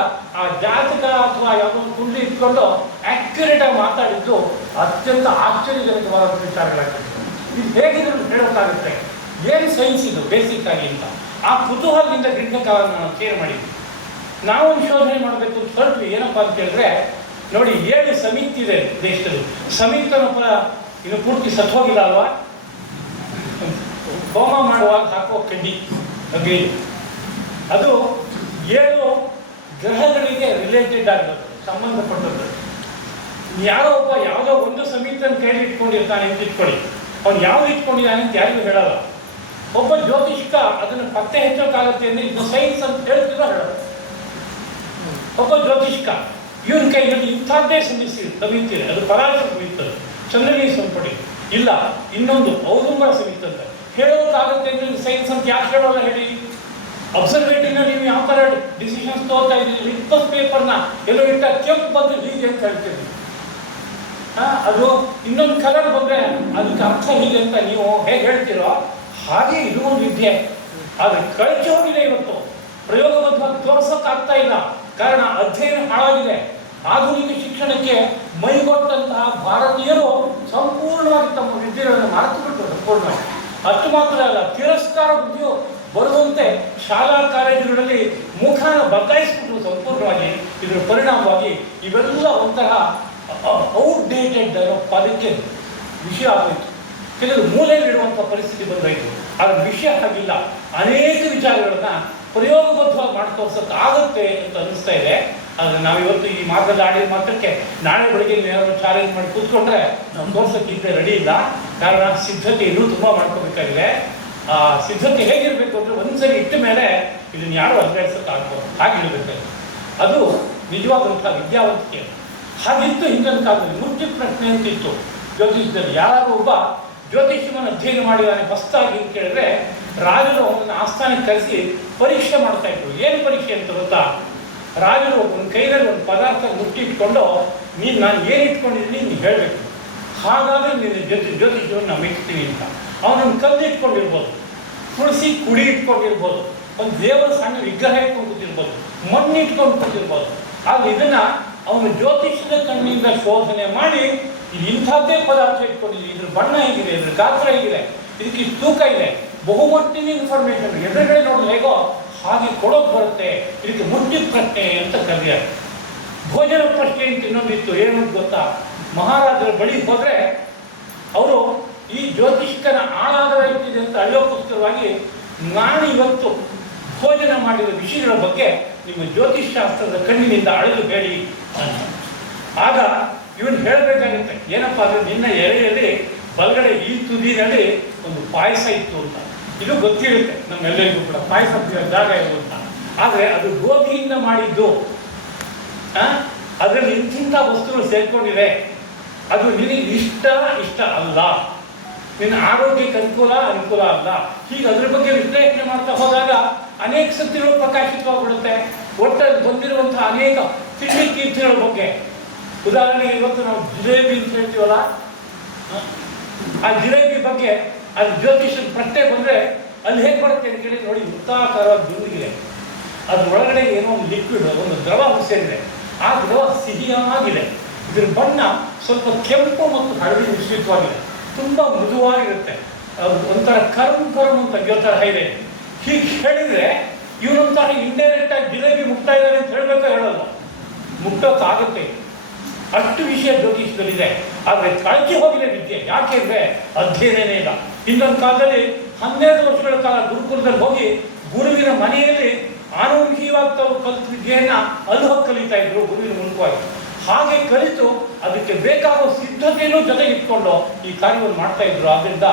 ಆ ಜಾತಕ ಅಥವಾ ಯಾವುದೋ ಕುಂಡಿ ಇಟ್ಕೊಂಡು ಆಕ್ಯುರೇಟ್ ಆಗಿ ಮಾತಾಡಿದ್ದು ಅತ್ಯಂತ ಆಶ್ಚರ್ಯಜನಕವಾದ ವಿಚಾರಗಳಾಗ್ತದೆ. ಇದು ಹೇಗಿದ್ರು ಹೇಳೋಕ್ಕಾಗುತ್ತೆ, ಏನು ಸೈನ್ಸ್ ಇದು ಬೇಸಿಕ್ ಆಗಿ ಅಂತ ಆ ಕುತೂಹಲದಿಂದ ದೀರ್ಘಕಾಲವನ್ನು ನಾವು ಶೇರ್ ಮಾಡಿದ್ವಿ. ನಾವು ಶೋಧನೆ ಮಾಡಬೇಕು ಅಂತ ಹೊರಟ್ವಿ. ಏನಪ್ಪ ಅಂತ ಹೇಳಿದ್ರೆ, ನೋಡಿ 7 ಸಮಿತಿ ಇದೆ ದೇಶದಲ್ಲಿ. ಸಮಿತಿನ ಇನ್ನು ಪೂರ್ತಿ ಸತ್ತೋಗಿಲ್ಲ ಅಲ್ವಾ, ಹೋಮ ಮಾಡುವಾಗ ಹಾಕೋ ಕಡ್ಡಿ ಅಗ್ನಿ, ಅದು 7 ಗ್ರಹಗಳಿಗೆ ರಿಲೇಟೆಡ್ ಆಗಿರೋದು, ಸಂಬಂಧಪಟ್ಟದ್ದು. ಯಾರೋ ಒಬ್ಬ ಯಾವುದೋ ಒಂದು ಸಮಿತಿಯನ್ನು ಕೈಲಿ ಇಟ್ಕೊಂಡಿರ್ತಾನೆ ಅಂತ ಇಟ್ಕೊಳ್ಳಿ, ಅವ್ನು ಯಾವ್ದು ಇಟ್ಕೊಂಡಿದ್ದಾನೆ ಅಂತ ಯಾರಿಗೂ ಹೇಳಲ್ಲ. ಒಬ್ಬ ಜ್ಯೋತಿಷ್ಕ ಅದನ್ನು ಪತ್ತೆ ಹಚ್ಚೋಕ್ಕಾಗತ್ತೆ ಅಂದರೆ ಇದು ಸೈನ್ಸ್ ಅಂತ ಹೇಳ್ತಿರೋ ಹೇಳೋದು. ಒಬ್ಬ ಜ್ಯೋತಿಷ್ಕ ಇವನ ಕೈಯಲ್ಲಿ ಇಂಥದ್ದೇ ಸಮಿತಿದೆ, ಅದು ಪರಾಜ ಸಮಿತದೆ, ಚಂದ್ರನಿ ಸಂಪಡಿ ಇಲ್ಲ ಇನ್ನೊಂದು ಔದುಂಬರ ಸಮಿತಂತೆ. ಹೇಳೋಕ್ಕಾಗುತ್ತೆ ಅಂದರೆ ಸೈನ್ಸ್ ಅಂತ ಯಾಕೆ ಹೇಳೋಲ್ಲ ಹೇಳಿ? ಅಬ್ಸರ್ವೇಟಿವ್ನ ನೀವು ಯಾವ ಥರ ಡಿಸಿಷನ್ಸ್ ತಗೋತಾ ಇದ್ದೀರಿ? ಲಿಟ್ಮಸ್ ಪೇಪರ್ನ ಎಲ್ಲೋ ಇಟ್ಟ ಕೆಂಪು ಬಂದು ಹೀಗೆ ಅಂತ ಹೇಳ್ತೀರಿ. ಅದು ಇನ್ನೊಂದು ಕಲರ್ ಬಂದರೆ ಅದಕ್ಕೆ ಅರ್ಥ ಹೀಗೆ ಅಂತ ನೀವು ಹೇಗೆ ಹೇಳ್ತೀರೋ ಹಾಗೆ ಇದು ಒಂದು ವಿದ್ಯೆ. ಆದರೆ ಕಳಚಿ ಹೋಗಿದೆ. ಇವತ್ತು ಪ್ರಯೋಗಬದ್ಧವಾಗಿ ತೋರಿಸೋಕ್ಕಾಗ್ತಾ ಇಲ್ಲ, ಕಾರಣ ಅಧ್ಯಯನ ಹಾಳಾಗಿದೆ. ಆಧುನಿಕ ಶಿಕ್ಷಣಕ್ಕೆ ಮೈಗೊಟ್ಟಂತಹ ಭಾರತೀಯರು ಸಂಪೂರ್ಣವಾಗಿ ತಮ್ಮ ವಿದ್ಯೆಗಳನ್ನು ಮರೆತು ಬಿಟ್ಟು ಸಂಪೂರ್ಣವಾಗಿ. ಅಷ್ಟು ಮಾತ್ರ ಅಲ್ಲ, ತಿರಸ್ಕಾರ ಬುದ್ಧಿಯು ಬರುವಂತೆ ಶಾಲಾ ಕಾಲೇಜುಗಳಲ್ಲಿ ಮುಖಾನ ಬದಲಾಯಿಸ್ಬಿಟ್ಟು ಸಂಪೂರ್ಣವಾಗಿ. ಇದರ ಪರಿಣಾಮವಾಗಿ ಇವೆಲ್ಲ ಒಂಥರ ಔಟ್ಡೇಟೆಡ್ ಅನ್ನೋ ಪದಕ್ಕೆ ವಿಷಯ ಆಗೋಯಿತು. ಕೆಲವರು ಮೂಲೆಯಲ್ಲಿಡುವಂಥ ಪರಿಸ್ಥಿತಿ ಬಂದಾಯಿತು. ಆದರೆ ವಿಷಯ ಹಾಗಿಲ್ಲ. ಅನೇಕ ವಿಚಾರಗಳನ್ನು ಪ್ರಯೋಗಬದ್ಧವಾಗಿ ಮಾಡಿ ತೋರ್ಸೋಕ್ಕಾಗುತ್ತೆ ಅಂತ ಅನಿಸ್ತಾ ಇದೆ. ಆದರೆ ನಾವಿವತ್ತು ಈ ಮಾರ್ಗದಲ್ಲಿ ಆಡಿದ ಮಾತ್ರಕ್ಕೆ ನಾಳೆ ಬೆಳಗ್ಗೆ ಏನಾದರೂ ಚಾಲೆಂಜ್ ಮಾಡಿ ಕೂತ್ಕೊಂಡ್ರೆ ನಾವು ತೋರ್ಸೋಕ್ಕೆ ಈಗ ರೆಡಿ ಇಲ್ಲ. ಕಾರಣ ಸಿದ್ಧತೆ ಇನ್ನೂ ತುಂಬ ಮಾಡ್ಕೋಬೇಕಾಗಿದೆ. ಆ ಸಿದ್ಧತೆ ಹೇಗಿರಬೇಕು ಅಂದರೆ ಒಂದ್ಸರಿ ಇಟ್ಟ ಮೇಲೆ ಇದನ್ನು ಯಾರು ಅನ್ವಯಿಸೋಕ್ಕಾಗ್ಬೋದು ಹಾಗಿರಬೇಕಾಗಿದೆ. ಅದು ನಿಜವಾದಂಥ ವಿದ್ಯಾವಂತಿಕೆ. ಹಾಗಿತ್ತು ಹಿಂದಿನ ಕಾಲದಲ್ಲಿ. ಮುಖ್ಯ ಪ್ರಶ್ನೆ ಅಂತಿತ್ತು ಜ್ಯೋತಿಷದಲ್ಲಿ. ಯಾರು ಒಬ್ಬ ಜ್ಯೋತಿಷ್ಯವನ್ನು ಅಧ್ಯಯನ ಮಾಡಿದಾನೆ ಹೊಸದಾಗಿ ಅಂತ ಕೇಳಿದ್ರೆ ರಾಜರು ಅವನನ್ನು ಆಸ್ಥಾನಕ್ಕೆ ಕರೆಸಿ ಪರೀಕ್ಷೆ ಮಾಡ್ತಾ ಇದ್ರು. ಏನು ಪರೀಕ್ಷೆ ಅಂತ ಗೊತ್ತಾ? ರಾಜರು ಒಂದು ಕೈಯಲ್ಲಿ ಒಂದು ಪದಾರ್ಥ ಮುಟ್ಟಿ ಇಟ್ಕೊಂಡು ನಾನು ಏನು ಇಟ್ಕೊಂಡಿದ್ದೀನಿ ನೀನು ಹೇಳಬೇಕು, ಹಾಗಾದರೆ ನೀನು ಜ್ಯೋತಿಷ್ಯವನ್ನು ನಾವು ಮೆಚ್ತೀವಿ ಅಂತ. ಅವನೊಂದು ಕಲ್ಲು ಇಟ್ಕೊಂಡಿರ್ಬೋದು, ತುಳಸಿ ಕುಡಿ ಇಟ್ಕೊಂಡಿರ್ಬೋದು, ಒಂದು ದೇವರ ಸಣ್ಣ ವಿಗ್ರಹ ಇಟ್ಕೊಂಡು ಕೂತಿರ್ಬೋದು, ಮಣ್ಣು ಇಟ್ಕೊಂಡು ಕೂತಿರ್ಬೋದು. ಆಗ ಇದನ್ನು ಅವನು ಜ್ಯೋತಿಷ್ಯದ ಕಣ್ಣಿಂದ ಶೋಧನೆ ಮಾಡಿ ಇದು ಇಂಥದ್ದೇ ಪದಾರ್ಥ ಇಟ್ಕೊಂಡಿದ್ದೀವಿ, ಇದ್ರ ಬಣ್ಣ ಹೇಗಿದೆ, ಇದ್ರ ಗಾತ್ರ ಹೇಗಿದೆ, ಇದಕ್ಕೆ ಇಷ್ಟು ತೂಕ ಇದೆ, ಬಹುಮಟ್ಟಿನ ಇನ್ಫಾರ್ಮೇಷನ್ ಎದುರುಗಡೆ ನೋಡೋದು ಹೇಗೋ ಹಾಗೆ ಕೊಡೋದು ಬರುತ್ತೆ. ಇದಕ್ಕೆ ಮುಖ್ಯ ಪ್ರಶ್ನೆ ಅಂತ ಕರೆಯಾರೆ. ಭೋಜನ ಪ್ರಶ್ನೆ ಅಂತ ಇನ್ನೊಂದಿತ್ತು. ಏನು ಗೊತ್ತಾ? ಮಹಾರಾಜರ ಬಳಿ ಹೋದರೆ ಅವರು ಈ ಜ್ಯೋತಿಷ್ಕನ ಆಳಾದ ಇಟ್ಟಿದೆ ಅಂತ ಅಳ್ಳೋಕ್ಕೋಸ್ಕರವಾಗಿ ನಾನು ಇವತ್ತು ಭೋಜನ ಮಾಡಿದ ವಿಷಯಗಳ ಬಗ್ಗೆ ನಿಮ್ಮ ಜ್ಯೋತಿಷ್ಶಾಸ್ತ್ರದ ಕಣ್ಣಿನಿಂದ ಅಳೆದು ಹೇಳಿ ಅಂತ. ಆಗ ಇವನು ಹೇಳಬೇಕಾಗುತ್ತೆ ಏನಪ್ಪ ಅಂದರೆ ನಿನ್ನ ಎಲೆಯಲ್ಲಿ ಬಲಗಡೆ ಈ ತುದಿನಲ್ಲಿ ಒಂದು ಪಾಯಸ ಇತ್ತು ಅಂತ. ಇದು ಗೊತ್ತಿರುತ್ತೆ ನಮ್ಮೆಲ್ಲರಿಗೂ ಕೂಡ, ಪಾಯಸ ಜಾಗ ಇದು ಅಂತ. ಆದರೆ ಅದು ಗೋಧಿಯಿಂದ ಮಾಡಿದ್ದು, ಅದರಲ್ಲಿ ಇಂಥ ವಸ್ತುಗಳು ಸೇರ್ಕೊಂಡಿದೆ, ಅದು ನಿನಗೆ ಇಷ್ಟ ಅಲ್ಲ, ನಿನ್ನ ಆರೋಗ್ಯಕ್ಕೆ ಅನುಕೂಲ ಅಲ್ಲ. ಹೀಗೆ ಅದ್ರ ಬಗ್ಗೆ ವಿಶ್ಲೇಷಣೆ ಮಾಡ್ತಾ ಹೋದಾಗ ಅನೇಕ ಸತ್ಯಗಳು ಪ್ರಕಾಶಿತವಾಗ್ಬಿಡುತ್ತೆ. ಒಟ್ಟಲ್ಲಿ ಬಂದಿರುವಂತಹ ಅನೇಕ ತಿಂಡಿ ಕೀರ್ತಿಗಳ ಬಗ್ಗೆ. ಉದಾಹರಣೆಗೆ ಇವತ್ತು ನಾವು ಜಿಲೇಬಿ ಅಂತ ಹೇಳ್ತೀವಲ್ಲ, ಆ ಜಿಲೇಬಿ ಬಗ್ಗೆ ಅದು ಜ್ಯೋತಿಷದ ಪ್ರಶ್ನೆ ಬಂದರೆ ಅಲ್ಲಿ ಹೇಗೆ ಬರುತ್ತೆ ಅಂತ ಕೇಳಿ ನೋಡಿ, ವೃತ್ತಾಕಾರವಾದ ದುಂಡಿಗಿದೆ, ಅದ್ರ ಒಳಗಡೆ ಏನೋ ಒಂದು ಲಿಕ್ವಿಡ್, ಒಂದು ದ್ರವ ಸೇರಿದೆ. ಆ ದ್ರವ ಸಿಹಿಯಾಗಿದೆ. ಇದ್ರ ಬಣ್ಣ ಸ್ವಲ್ಪ ಕೆಂಪು ಮತ್ತು ಹಳದಿ ಮಿಶ್ರಿತವಾಗಿದೆ, ತುಂಬ ಮೃದುವಾಗಿರುತ್ತೆ, ಒಂಥರ ಕರ್ಮ್ ಅಂತ ತೆಗಿಯೋ ಥರ ಇದೆ. ಹೀಗೆ ಹೇಳಿದರೆ ಇವನೊಂಥರ ಇಂಡೈರೆಕ್ಟ್ ಆಗಿ ಜಿಲೇಬಿ ಮುಟ್ತಾ ಇದ್ದಾರೆ ಅಂತ ಹೇಳಬೇಕಾ? ಹೇಳಲ್ಲ, ಮುಟ್ಟೋಕ್ಕಾಗುತ್ತೆ. ಅಷ್ಟು ವಿಷಯ ಜ್ಯೋತಿಷದಲ್ಲಿದೆ. ಆದರೆ ಕಳಚಿ ಹೋಗಿದೆ ವಿದ್ಯೆ. ಯಾಕೆ ಅಂದರೆ ಅಧ್ಯಯನನೇ ಇಲ್ಲ. ಇನ್ನೊಂದು ಕಾಲದಲ್ಲಿ 12 ವರ್ಷಗಳ ಕಾಲ ಗುರುಕುಲದಲ್ಲಿ ಹೋಗಿ ಗುರುವಿನ ಮನೆಯಲ್ಲಿ ಆನುವಂಶಿಕವಾಗಿ ತಾವು ಕಲಿತ ವಿದ್ಯೆಯನ್ನು ಅಲ್ಲಿ ಹೋಗಿ ಕಲಿತಾ ಇದ್ರು ಗುರುವಿನ ಮೂಲಕವಾಗಿ. ಹಾಗೆ ಕಲಿತು ಅದಕ್ಕೆ ಬೇಕಾಗುವ ಸಿದ್ಧತೆಯನ್ನು ಜೊತೆಗೆ ಇಟ್ಕೊಂಡು ಈ ಕಾರ್ಯವನ್ನು ಮಾಡ್ತಾ ಇದ್ರು. ಆದ್ದರಿಂದ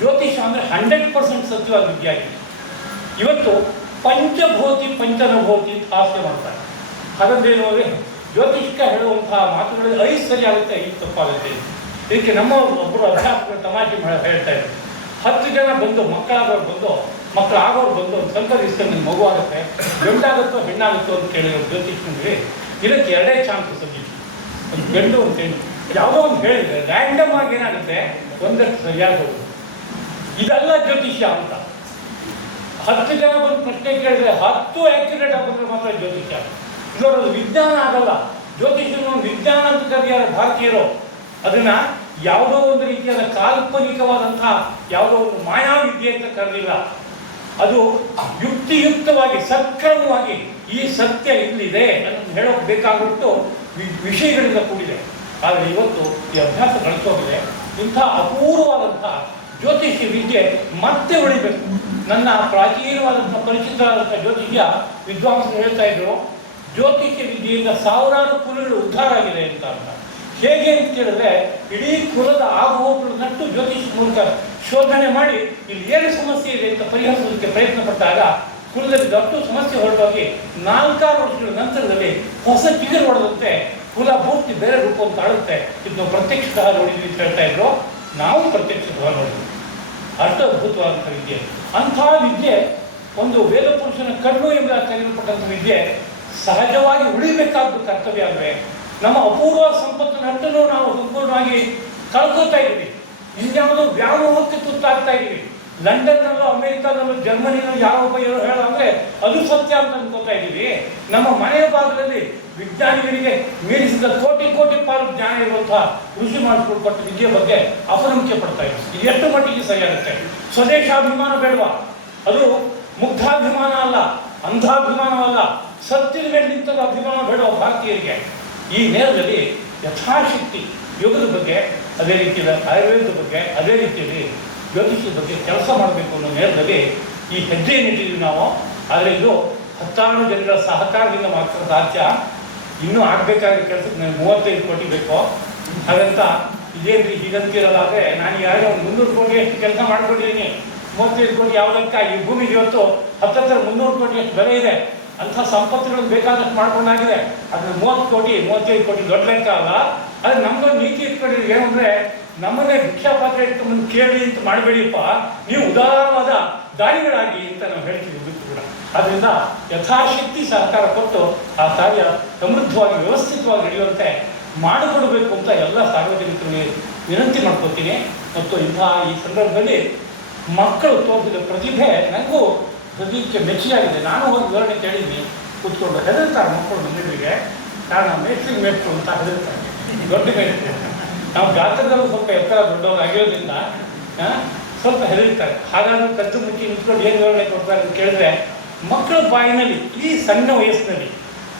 ಜ್ಯೋತಿಷ ಅಂದರೆ 100% ಸತ್ಯವಾದ ವಿದ್ಯೆ ಆಗಿದೆ. ಇವತ್ತು ಪಂಚಭೂತಿ ಪಂಚನಭೂತಿ ಅಂತ ಹಾಸ್ಯ ಮಾಡ್ತಾರೆ. ಹಾಗಂದ್ರೇನು ಅಂದರೆ ಜ್ಯೋತಿಷ್ಕ ಹೇಳುವಂತಹ ಮಾತುಗಳಲ್ಲಿ 5 ಸರಿ ಆಗುತ್ತೆ, 5 ತಪ್ಪಾಗುತ್ತೆ. ಇದಕ್ಕೆ ನಮ್ಮ ಒಬ್ಬರು ಅಧ್ಯಾಪಕರು ತಮಾಷೆ ಹೇಳ್ತಾ ಇದ್ರು. 10 ಜನ ಬಂದು ಮಕ್ಕಳಾಗೋರು ಬಂದು ಒಂದು ಸ್ವಲ್ಪ ದಿವಸದಲ್ಲಿ ನನ್ನ ಮಗು ಆಗುತ್ತೆ, ಗಂಡಾಗುತ್ತೋ ಹೆಣ್ಣಾಗುತ್ತೋ ಅಂತ ಕೇಳಿದ್ರು ಜ್ಯೋತಿಷ್ಕನಿಗೆ. ಇದಕ್ಕೆ 2 ಚಾನ್ಸ್ ಸಬ್ಜೆಕ್ಟ್, ಒಂದು ಗಂಡು ಒಂದು ಹೆಣ್ಣು. ಯಾವುದೋ ಒಂದು ಹೇಳಿದ್ರೆ ರ್ಯಾಂಡಮ್ ಆಗಿ ಏನಾಗುತ್ತೆ, ಒಂದಷ್ಟು ಸರಿಯಾಗಿ ಹೋಗುತ್ತೆ. ಇದೆಲ್ಲ ಜ್ಯೋತಿಷ್ಯ ಅಂತ. 10 ಜನ ಬಂದು ಪ್ರಶ್ನೆ ಕೇಳಿದ್ರೆ 10 ಆ್ಯಕ್ಯುರೇಟ್ ಆಗಿದ್ರೆ ಮಾತ್ರ ಜ್ಯೋತಿಷ್ಯ. ಇದರದ್ದು ವಿಜ್ಞಾನ ಆಗಲ್ಲ. ಜ್ಯೋತಿಷ್ಯನ ವಿಜ್ಞಾನ ಅಂತ ಕರೆಯಾರ ಭಾರತೀಯರು. ಅದನ್ನು ಯಾವುದೋ ಒಂದು ರೀತಿಯಾದ ಕಾಲ್ಪನಿಕವಾದಂತಹ ಯಾವುದೋ ಒಂದು ಮಾಯಾವಿದ್ಯೆ ಅಂತ ಕರೆದಿಲ್ಲ. ಅದು ಯುಕ್ತಿಯುಕ್ತವಾಗಿ ಸಕ್ರಮವಾಗಿ ಈ ಸತ್ಯ ಇಲ್ಲಿದೆ ಅನ್ನೋದು ಹೇಳೋಕೆ ಬೇಕಾಗ್ಬಿಟ್ಟು ವಿಷಯಗಳಿಂದ ಕೂಡಿದೆ. ಆದರೆ ಇವತ್ತು ಈ ಅಭ್ಯಾಸ ಗಳಿಸೋಗಿದೆ. ಇಂಥ ಅಪೂರ್ವವಾದಂಥ ಜ್ಯೋತಿಷ್ಯ ವಿದ್ಯೆ ಮತ್ತೆ ಉಳಿಬೇಕು. ನನ್ನ ಪ್ರಾಚೀನವಾದಂಥ ಪರಿಚಿತವಾದಂಥ ಜ್ಯೋತಿಷ್ಯ ವಿದ್ವಾಂಸರು ಹೇಳ್ತಾ ಇದ್ರು, ಜ್ಯೋತಿಷ್ಯ ವಿದ್ಯೆಯಿಂದ 1000 ಕುಲಗಳು ಉದ್ಧಾರ ಆಗಿದೆ ಅಂತ. ಹೇಗೆ ಅಂತ ಕೇಳಿದ್ರೆ ಇಡೀ ಕುಲದ ಆಗುಹೋಗುಗಳನ್ನಟ್ಟು ಜ್ಯೋತಿಷ ಮೂಲಕ ಶೋಧನೆ ಮಾಡಿ ಇಲ್ಲಿ ಏನು ಸಮಸ್ಯೆ ಇದೆ ಅಂತ ಪರಿಹರಿಸೋದಕ್ಕೆ ಪ್ರಯತ್ನ ಪಟ್ಟಾಗ ಕುಲದಲ್ಲಿ ದೊಡ್ಡ ಸಮಸ್ಯೆ ಹೊರಟೋಗಿ 4-6 ವರ್ಷಗಳ ನಂತರದಲ್ಲಿ ಹೊಸ ಚಿಗುರು ಹೊಡೆದಂತೆ ಕುಲ ಪೂರ್ತಿ ಬೇರೆ ರೂಪವನ್ನು ತಾಳುತ್ತೆ. ಇದನ್ನು ಪ್ರತ್ಯಕ್ಷತಃ ನೋಡಿದ್ವಿ ಅಂತ ಹೇಳ್ತಾ ಇದ್ರು. ನಾವು ಪ್ರತ್ಯಕ್ಷತಃ ನೋಡಿದ್ವಿ. ಅಷ್ಟು ಅದ್ಭುತವಾದಂಥ ವಿದ್ಯೆ. ಅಂಥ ವಿದ್ಯೆ ಒಂದು ವೇದ ಪುರುಷನ ಕಣ್ಣು ಎಂಬ ಕರೆಯಲ್ಪಟ್ಟಂಥ ವಿದ್ಯೆ ಸಹಜವಾಗಿ ಉಳಿಬೇಕಾದ ಕರ್ತವ್ಯ ಅಲ್ವೇ? ನಮ್ಮ ಅಪೂರ್ವ ಸಂಪತ್ತಿನ ಹಟ್ಟನ್ನು ನಾವು ಸಂಪೂರ್ಣವಾಗಿ ಕಳ್ಕೊತಾ ಇದ್ದೀವಿ. ಇನ್ಯಾವುದೋ ವ್ಯಾಮೋಹಕ್ಕೆ ತುತ್ತಾಗ್ತಾ ಇದ್ದೀವಿ. ಲಂಡನ್ನಲ್ಲೋ ಅಮೆರಿಕಾದಲ್ಲೋ ಜರ್ಮನಿನಲ್ಲೋ ಯಾರೊಬ್ಬ ಹೇಳ ಅಂದರೆ ಅದು ಸತ್ಯ ಅಂತ ಅನ್ಕೋತಾ ಇದ್ದೀವಿ. ನಮ್ಮ ಮನೆಯ ಭಾಗದಲ್ಲಿ ವಿಜ್ಞಾನಿಗಳಿಗೆ ಮೀರಿಸಿದ ಕೋಟಿ ಕೋಟಿ ಪಾಲು ಜ್ಞಾನ ಇರುವಂತಹ ಕೃಷಿ ಮಾಡಿಕೊಟ್ಟ ವಿದ್ಯೆ ಬಗ್ಗೆ ಅಪನಂಬಿಕೆ ಪಡ್ತಾ ಇದ್ದೀವಿ. ಇದು ಎಷ್ಟು ಮಟ್ಟಿಗೆ ಸರಿಯಾಗುತ್ತೆ? ಸ್ವದೇಶಾಭಿಮಾನ ಬೇಡವಾ? ಅದು ಮುಗ್ಧಾಭಿಮಾನ ಅಲ್ಲ, ಅಂಧಾಭಿಮಾನವಲ್ಲ, ಸತ್ಯದ ಮೇಲೆ ನಿಂತದ ಅಭಿಮಾನ ಬೇಡವ ಭಾರತೀಯರಿಗೆ. ಈ ನೇರದಲ್ಲಿ ಯಥಾಶಕ್ತಿ ಯೋಗದ ಬಗ್ಗೆ, ಅದೇ ರೀತಿಯಲ್ಲಿ ಆಯುರ್ವೇದದ ಬಗ್ಗೆ, ಅದೇ ರೀತಿಯಲ್ಲಿ ಜ್ಯೋತಿಷದ ಬಗ್ಗೆ ಕೆಲಸ ಮಾಡಬೇಕು ಅನ್ನೋ ನೇರದಲ್ಲಿ ಈ ಹೆಜ್ಜೆಯನ್ನಿಟ್ಟಿದ್ದೀವಿ ನಾವು. ಆದರೆ ಇದು 10 ಜನರ ಸಹಕಾರದಿಂದ ಮಾತ್ರ ಸಾಧ್ಯ. ಇನ್ನೂ ಆಗಬೇಕಾದ ಕೆಲಸಕ್ಕೆ ನನಗೆ 35 ಕೋಟಿ ಬೇಕು. ಹಾಗಂತ ಇದೇನ್ರಿ ಹೀಗಂತಿರೋದಾದರೆ ನಾನು ಯಾರೋ 300 ಕೋಟಿ ಅಷ್ಟು ಕೆಲಸ ಮಾಡ್ಕೊಂಡಿದ್ದೀನಿ. 35 ಕೋಟಿ ಯಾವುದಕ್ಕ? ಈ ಭೂಮಿಗೆ ಇವತ್ತು 300 ಕೋಟಿ ಅಷ್ಟು ಬೆಲೆ ಇದೆ. ಅಂಥ ಸಂಪತ್ತುಗಳನ್ನು ಬೇಕಾದಷ್ಟು ಮಾಡ್ಕೊಂಡಾಗಿದೆ. ಅದನ್ನು 30 ಕೋಟಿ 35 ಕೋಟಿ ದೊಡ್ಡ ಲೆಕ್ಕ ಅಲ್ಲ. ಆದರೆ ನಮ್ಗೊಂದು ನೀತಿ ಇಟ್ಕೊಂಡಿದ್ದೀವಿ. ಏನು ಅಂದರೆ ನಮ್ಮನ್ನೇ ಭಿಕ್ಷಾಪಾತ್ರ ಇಟ್ಕೊಂಡ್ಬಂದು ಕೇಳಿ ಅಂತ ಮಾಡಬೇಡಿಯಪ್ಪ, ನೀವು ಉದಾರವಾದ ದಾನಿಗಳಾಗಿ ಅಂತ ನಾವು ಹೇಳ್ತೀವಿ ಇದಕ್ಕೂ ಕೂಡ. ಆದ್ದರಿಂದ ಯಥಾಶಕ್ತಿ ಸಹಕಾರ ಕೊಟ್ಟು ಆ ಕಾರ್ಯ ಸಮೃದ್ಧವಾಗಿ ವ್ಯವಸ್ಥಿತವಾಗಿ ನಡೆಯುವಂತೆ ಮಾಡಿಕೊಡಬೇಕು ಅಂತ ಎಲ್ಲ ಸಾರ್ವಜನಿಕರಿಗೆ ವಿನಂತಿ ಮಾಡ್ಕೊತೀನಿ. ಮತ್ತು ಈ ಸಂದರ್ಭದಲ್ಲಿ ಮಕ್ಕಳು ತೋರಿಸಿದ ಪ್ರತಿಭೆ ನನಗೂ ಪ್ರತಿಭೆ ಮೆಚ್ಚಿಯಾಗಿದೆ. ನಾನು ಒಂದು ವಿವರಣೆ ಕೇಳಿದ್ವಿ, ಕೂತ್ಕೊಂಡು ಹೆದರ್ತಾರೆ ಮಕ್ಕಳು ಮನೆಗಳಿಗೆ. ಕಾರಣ ಮೇಸ್ಟ್ರು ಅಂತ ಹೆದರ್ತಾರೆ, ದೊಡ್ಡ ಮೇಸ್ಟ್ರು. ನಾವು ಗಾತ್ರದಲ್ಲೂ ಸ್ವಲ್ಪ ಎತ್ತರ ದೊಡ್ಡವರು ಆಗಿರೋದ್ರಿಂದ ಸ್ವಲ್ಪ ಹೆದರ್ತಾರೆ. ಹಾಗಾದ್ರೂ ಕದ್ದು ಮುಚ್ಚಿ ನಿಂತ್ಕೊಂಡು ಏನು ವಿವರಣೆ ಕೊಡ್ತಾರೆ ಅಂತ ಕೇಳಿದ್ರೆ, ಮಕ್ಕಳ ಬಾಯಿನಲ್ಲಿ ಈ ಸಣ್ಣ ವಯಸ್ಸಿನಲ್ಲಿ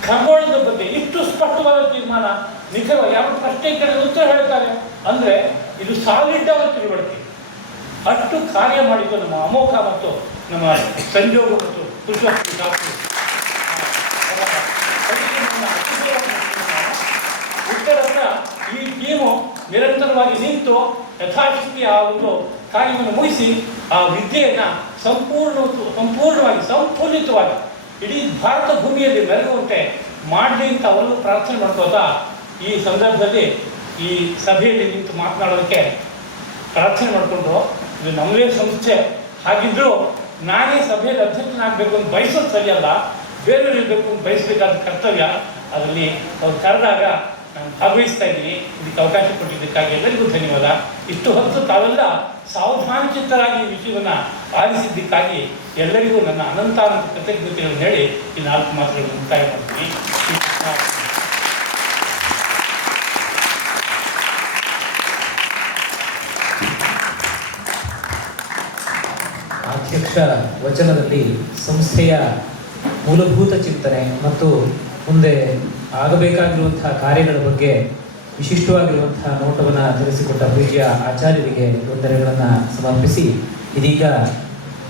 ಖಗೋಳದ ಬಗ್ಗೆ ಇಷ್ಟು ಸ್ಪಷ್ಟವಾದ ತೀರ್ಮಾನ, ನಿಖರವಾಗಿ ಯಾವ ಪ್ರಶ್ನೆ ಕೇಳಿದ ಉತ್ತರ ಹೇಳ್ತಾರೆ ಅಂದರೆ ಇದು ಸಾಲಿಡ್ ಆದ ತಿಳುವಳಿಕೆ. ಅಷ್ಟು ಕಾರ್ಯ ಮಾಡಿದ್ದು ನಮ್ಮ ಅಮೋಘ ಮತ್ತು ನಮ್ಮ ಸಂಜೋಗ ಮತ್ತು ಪುರುಷೋತ್ತಮ ಶಾಸ್ತ್ರಿ ಉತ್ತರದ ಈ ಟೀಮು ನಿರಂತರವಾಗಿ ನಿಂತು ಯಥಾಶಕ್ತಿ ಆ ಒಂದು ಕಾರ್ಯವನ್ನು ಮುಗಿಸಿ ಆ ವಿದ್ಯೆಯನ್ನು ಸಂಪೂರ್ಣವಾಗಿ ಸಂಪೂರ್ಣಿತವಾಗಿ ಇಡೀ ಭಾರತ ಭೂಮಿಯಲ್ಲಿ ಮೆರೆಯುವಂತೆ ಮಾಡಲಿ ಅಂತ ಅವರನ್ನು ಪ್ರಾರ್ಥನೆ ಮಾಡ್ಕೋತಾ ಈ ಸಂದರ್ಭದಲ್ಲಿ ಈ ಸಭೆಯಲ್ಲಿ ನಿಂತು ಮಾತನಾಡೋದಕ್ಕೆ ಪ್ರಾರ್ಥನೆ ಮಾಡಿಕೊಂಡ್ರು. ಇದು ನಮ್ಮದೇ ಸಂಸ್ಥೆ. ಹಾಗಿದ್ದರೂ ನಾನೇ ಸಭೆಯಲ್ಲಿ ಅಧ್ಯಕ್ಷನಾಗಬೇಕು ಅಂತ ಬಯಸೋದು ಸರಿಯಲ್ಲ, ಬೇರೆಯವರು ಇರಬೇಕು ಅಂತ ಬಯಸಬೇಕಾದ ಕರ್ತವ್ಯ. ಅದರಲ್ಲಿ ಅವ್ರು ಕರೆದಾಗ ನಾನು ಭಾಗವಹಿಸ್ತಾ ಇದ್ದೀನಿ. ಇದಕ್ಕೆ ಅವಕಾಶ ಕೊಟ್ಟಿದ್ದಕ್ಕಾಗಿ ಎಲ್ಲರಿಗೂ ಧನ್ಯವಾದ. ಇಷ್ಟು ಹೊತ್ತು ತಾವೆಲ್ಲ ಸಾವಧಾನಚಿತ್ತರಾಗಿ ಈ ವಿಷಯವನ್ನು ಆಲಿಸಿದ್ದಕ್ಕಾಗಿ ಎಲ್ಲರಿಗೂ ನನ್ನ ಅನಂತಾನಂತ ಕೃತಜ್ಞತೆಗಳನ್ನು ಹೇಳಿ ಈ 4 ಮಾತುಗಳನ್ನು ಮುಕ್ತಾಯ ಮಾಡ್ತೀನಿ. ಅಧ್ಯಕ್ಷ ವಚನದಲ್ಲಿ ಸಂಸ್ಥೆಯ ಮೂಲಭೂತ ಚಿಂತನೆ ಮತ್ತು ಮುಂದೆ ಆಗಬೇಕಾಗಿರುವಂತಹ ಕಾರ್ಯಗಳ ಬಗ್ಗೆ ವಿಶಿಷ್ಟವಾಗಿರುವಂತಹ ನೋಟವನ್ನು ತಿಳಿಸಿಕೊಟ್ಟ ಪೂಜ್ಯ ಆಚಾರ್ಯರಿಗೆ ವಂದನೆಗಳನ್ನು ಸಮರ್ಪಿಸಿ ಇದೀಗ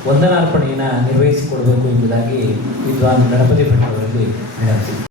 ವಂದನಾರ್ಪಣೆಯನ್ನು ನಿರ್ವಹಿಸಿಕೊಡಬೇಕು ಎಂಬುದಾಗಿ ವಿದ್ವಾನ್ ಗಣಪತಿ ಭಟ್ ಅವರಲ್ಲಿ ವಿನಂತಿ.